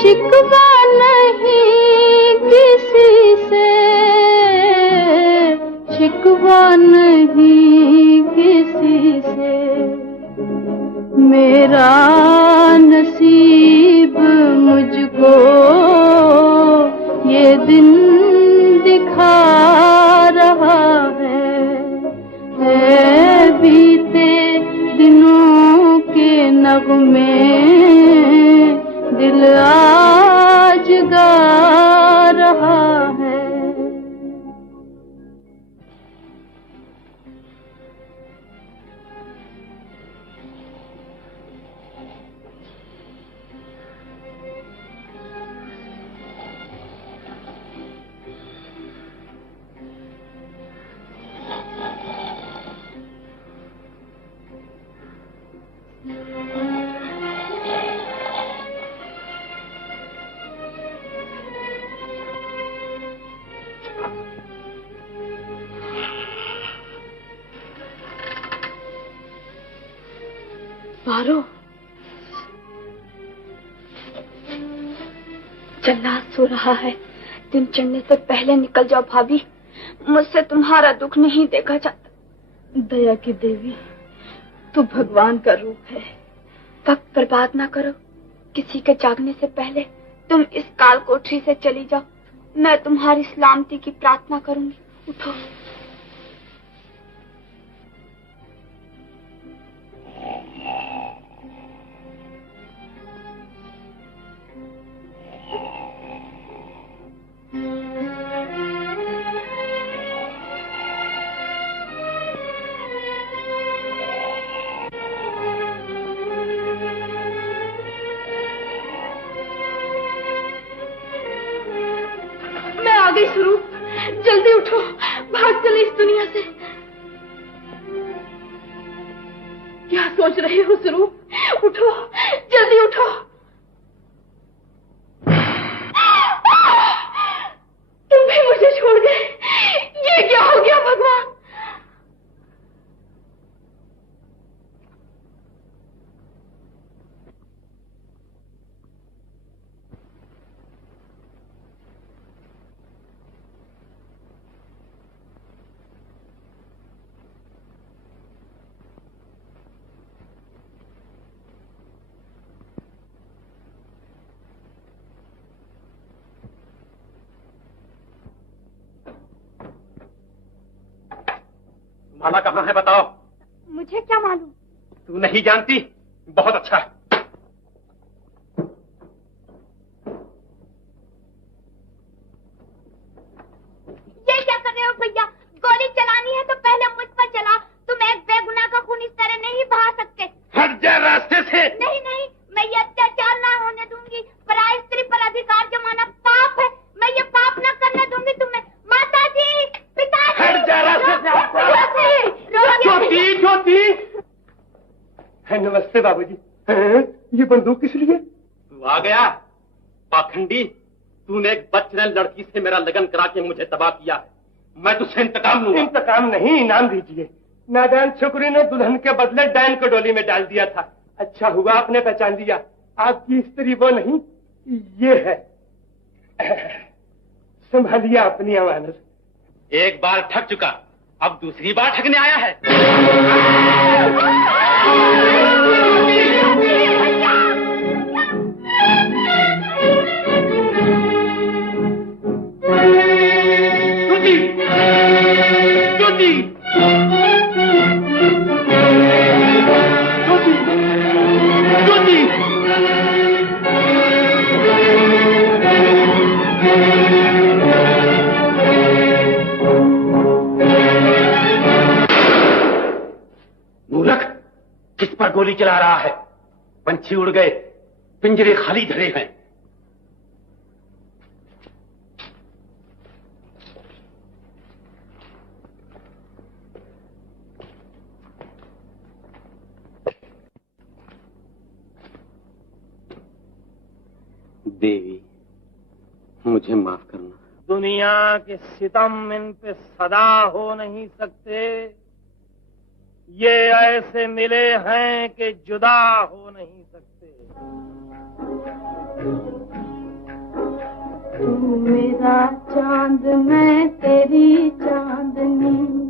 शिकवा नहीं किसी से। शिकवा नहीं किसी से। मेरा नसीब मुझको ये दिन दिखा रहा है। बीते दिनों के नगमे दिल आज गा रहा है। पारो, जल्लाद सो रहा है। दिन चढ़ने से पहले निकल जाओ भाभी। मुझसे तुम्हारा दुख नहीं देखा जाता। दया की देवी, तू भगवान का रूप है। वक्त बर्बाद ना करो। किसी के जागने से पहले तुम इस काल कोठरी से चली जाओ। मैं तुम्हारी सलामती की प्रार्थना करूंगी। उठो। स्वरूप, जल्दी उठो, भाग चले इस दुनिया से। क्या सोच रहे हो स्वरूप? उठो, जल्दी उठो। तुम भी मुझे छोड़ गए, ये क्या हो गया भगवान? माला कहाँ है बताओ? मुझे क्या मालूम? तू नहीं जानती? बहुत अच्छा है। ये क्या कर रहे हो भैया? गोली चलानी है तो पहले मुझ पर चला। तुम एक बेगुनाह का खून इस तरह नहीं बहा सकते। हट जा रास्ते से। नहीं नहीं, मैं ये अत्याचार ना होने दूंगी। पराई स्त्री पर अधिकार जमाना पाप है। मैं ये पाप ना करने दूंगी तुम्हें। माता जी, पिताजी, हट जा रास्ते से। ज्योति, ज्योति। नमस्ते बाबूजी। ये बंदूक किस लिए? तू आ गया पाखंडी। तूने एक बच्चे लड़की से मेरा लगन करा के मुझे तबाह किया है। मैं तुझसे इंतकाम लूंगा। इंतकाम नहीं, इनाम दीजिए। नादान छोकरी ने दुल्हन के बदले डायन को डोली में डाल दिया था। अच्छा हुआ आपने पहचान लिया। आपकी स्त्री वो नहीं, ये है। संभालिए अपनी अमानत। एक बार ठग चुका, अब दूसरी बार ठगने आया है। मूर्ख, किस पर गोली चला रहा है? पंछी उड़ गए, पिंजरे खाली धरे हैं। देवी, मुझे माफ करना। दुनिया के सितम इन पे सदा हो नहीं सकते। ये ऐसे मिले हैं कि जुदा हो नहीं सकते। तू मेरा चांद, मैं तेरी चांदनी।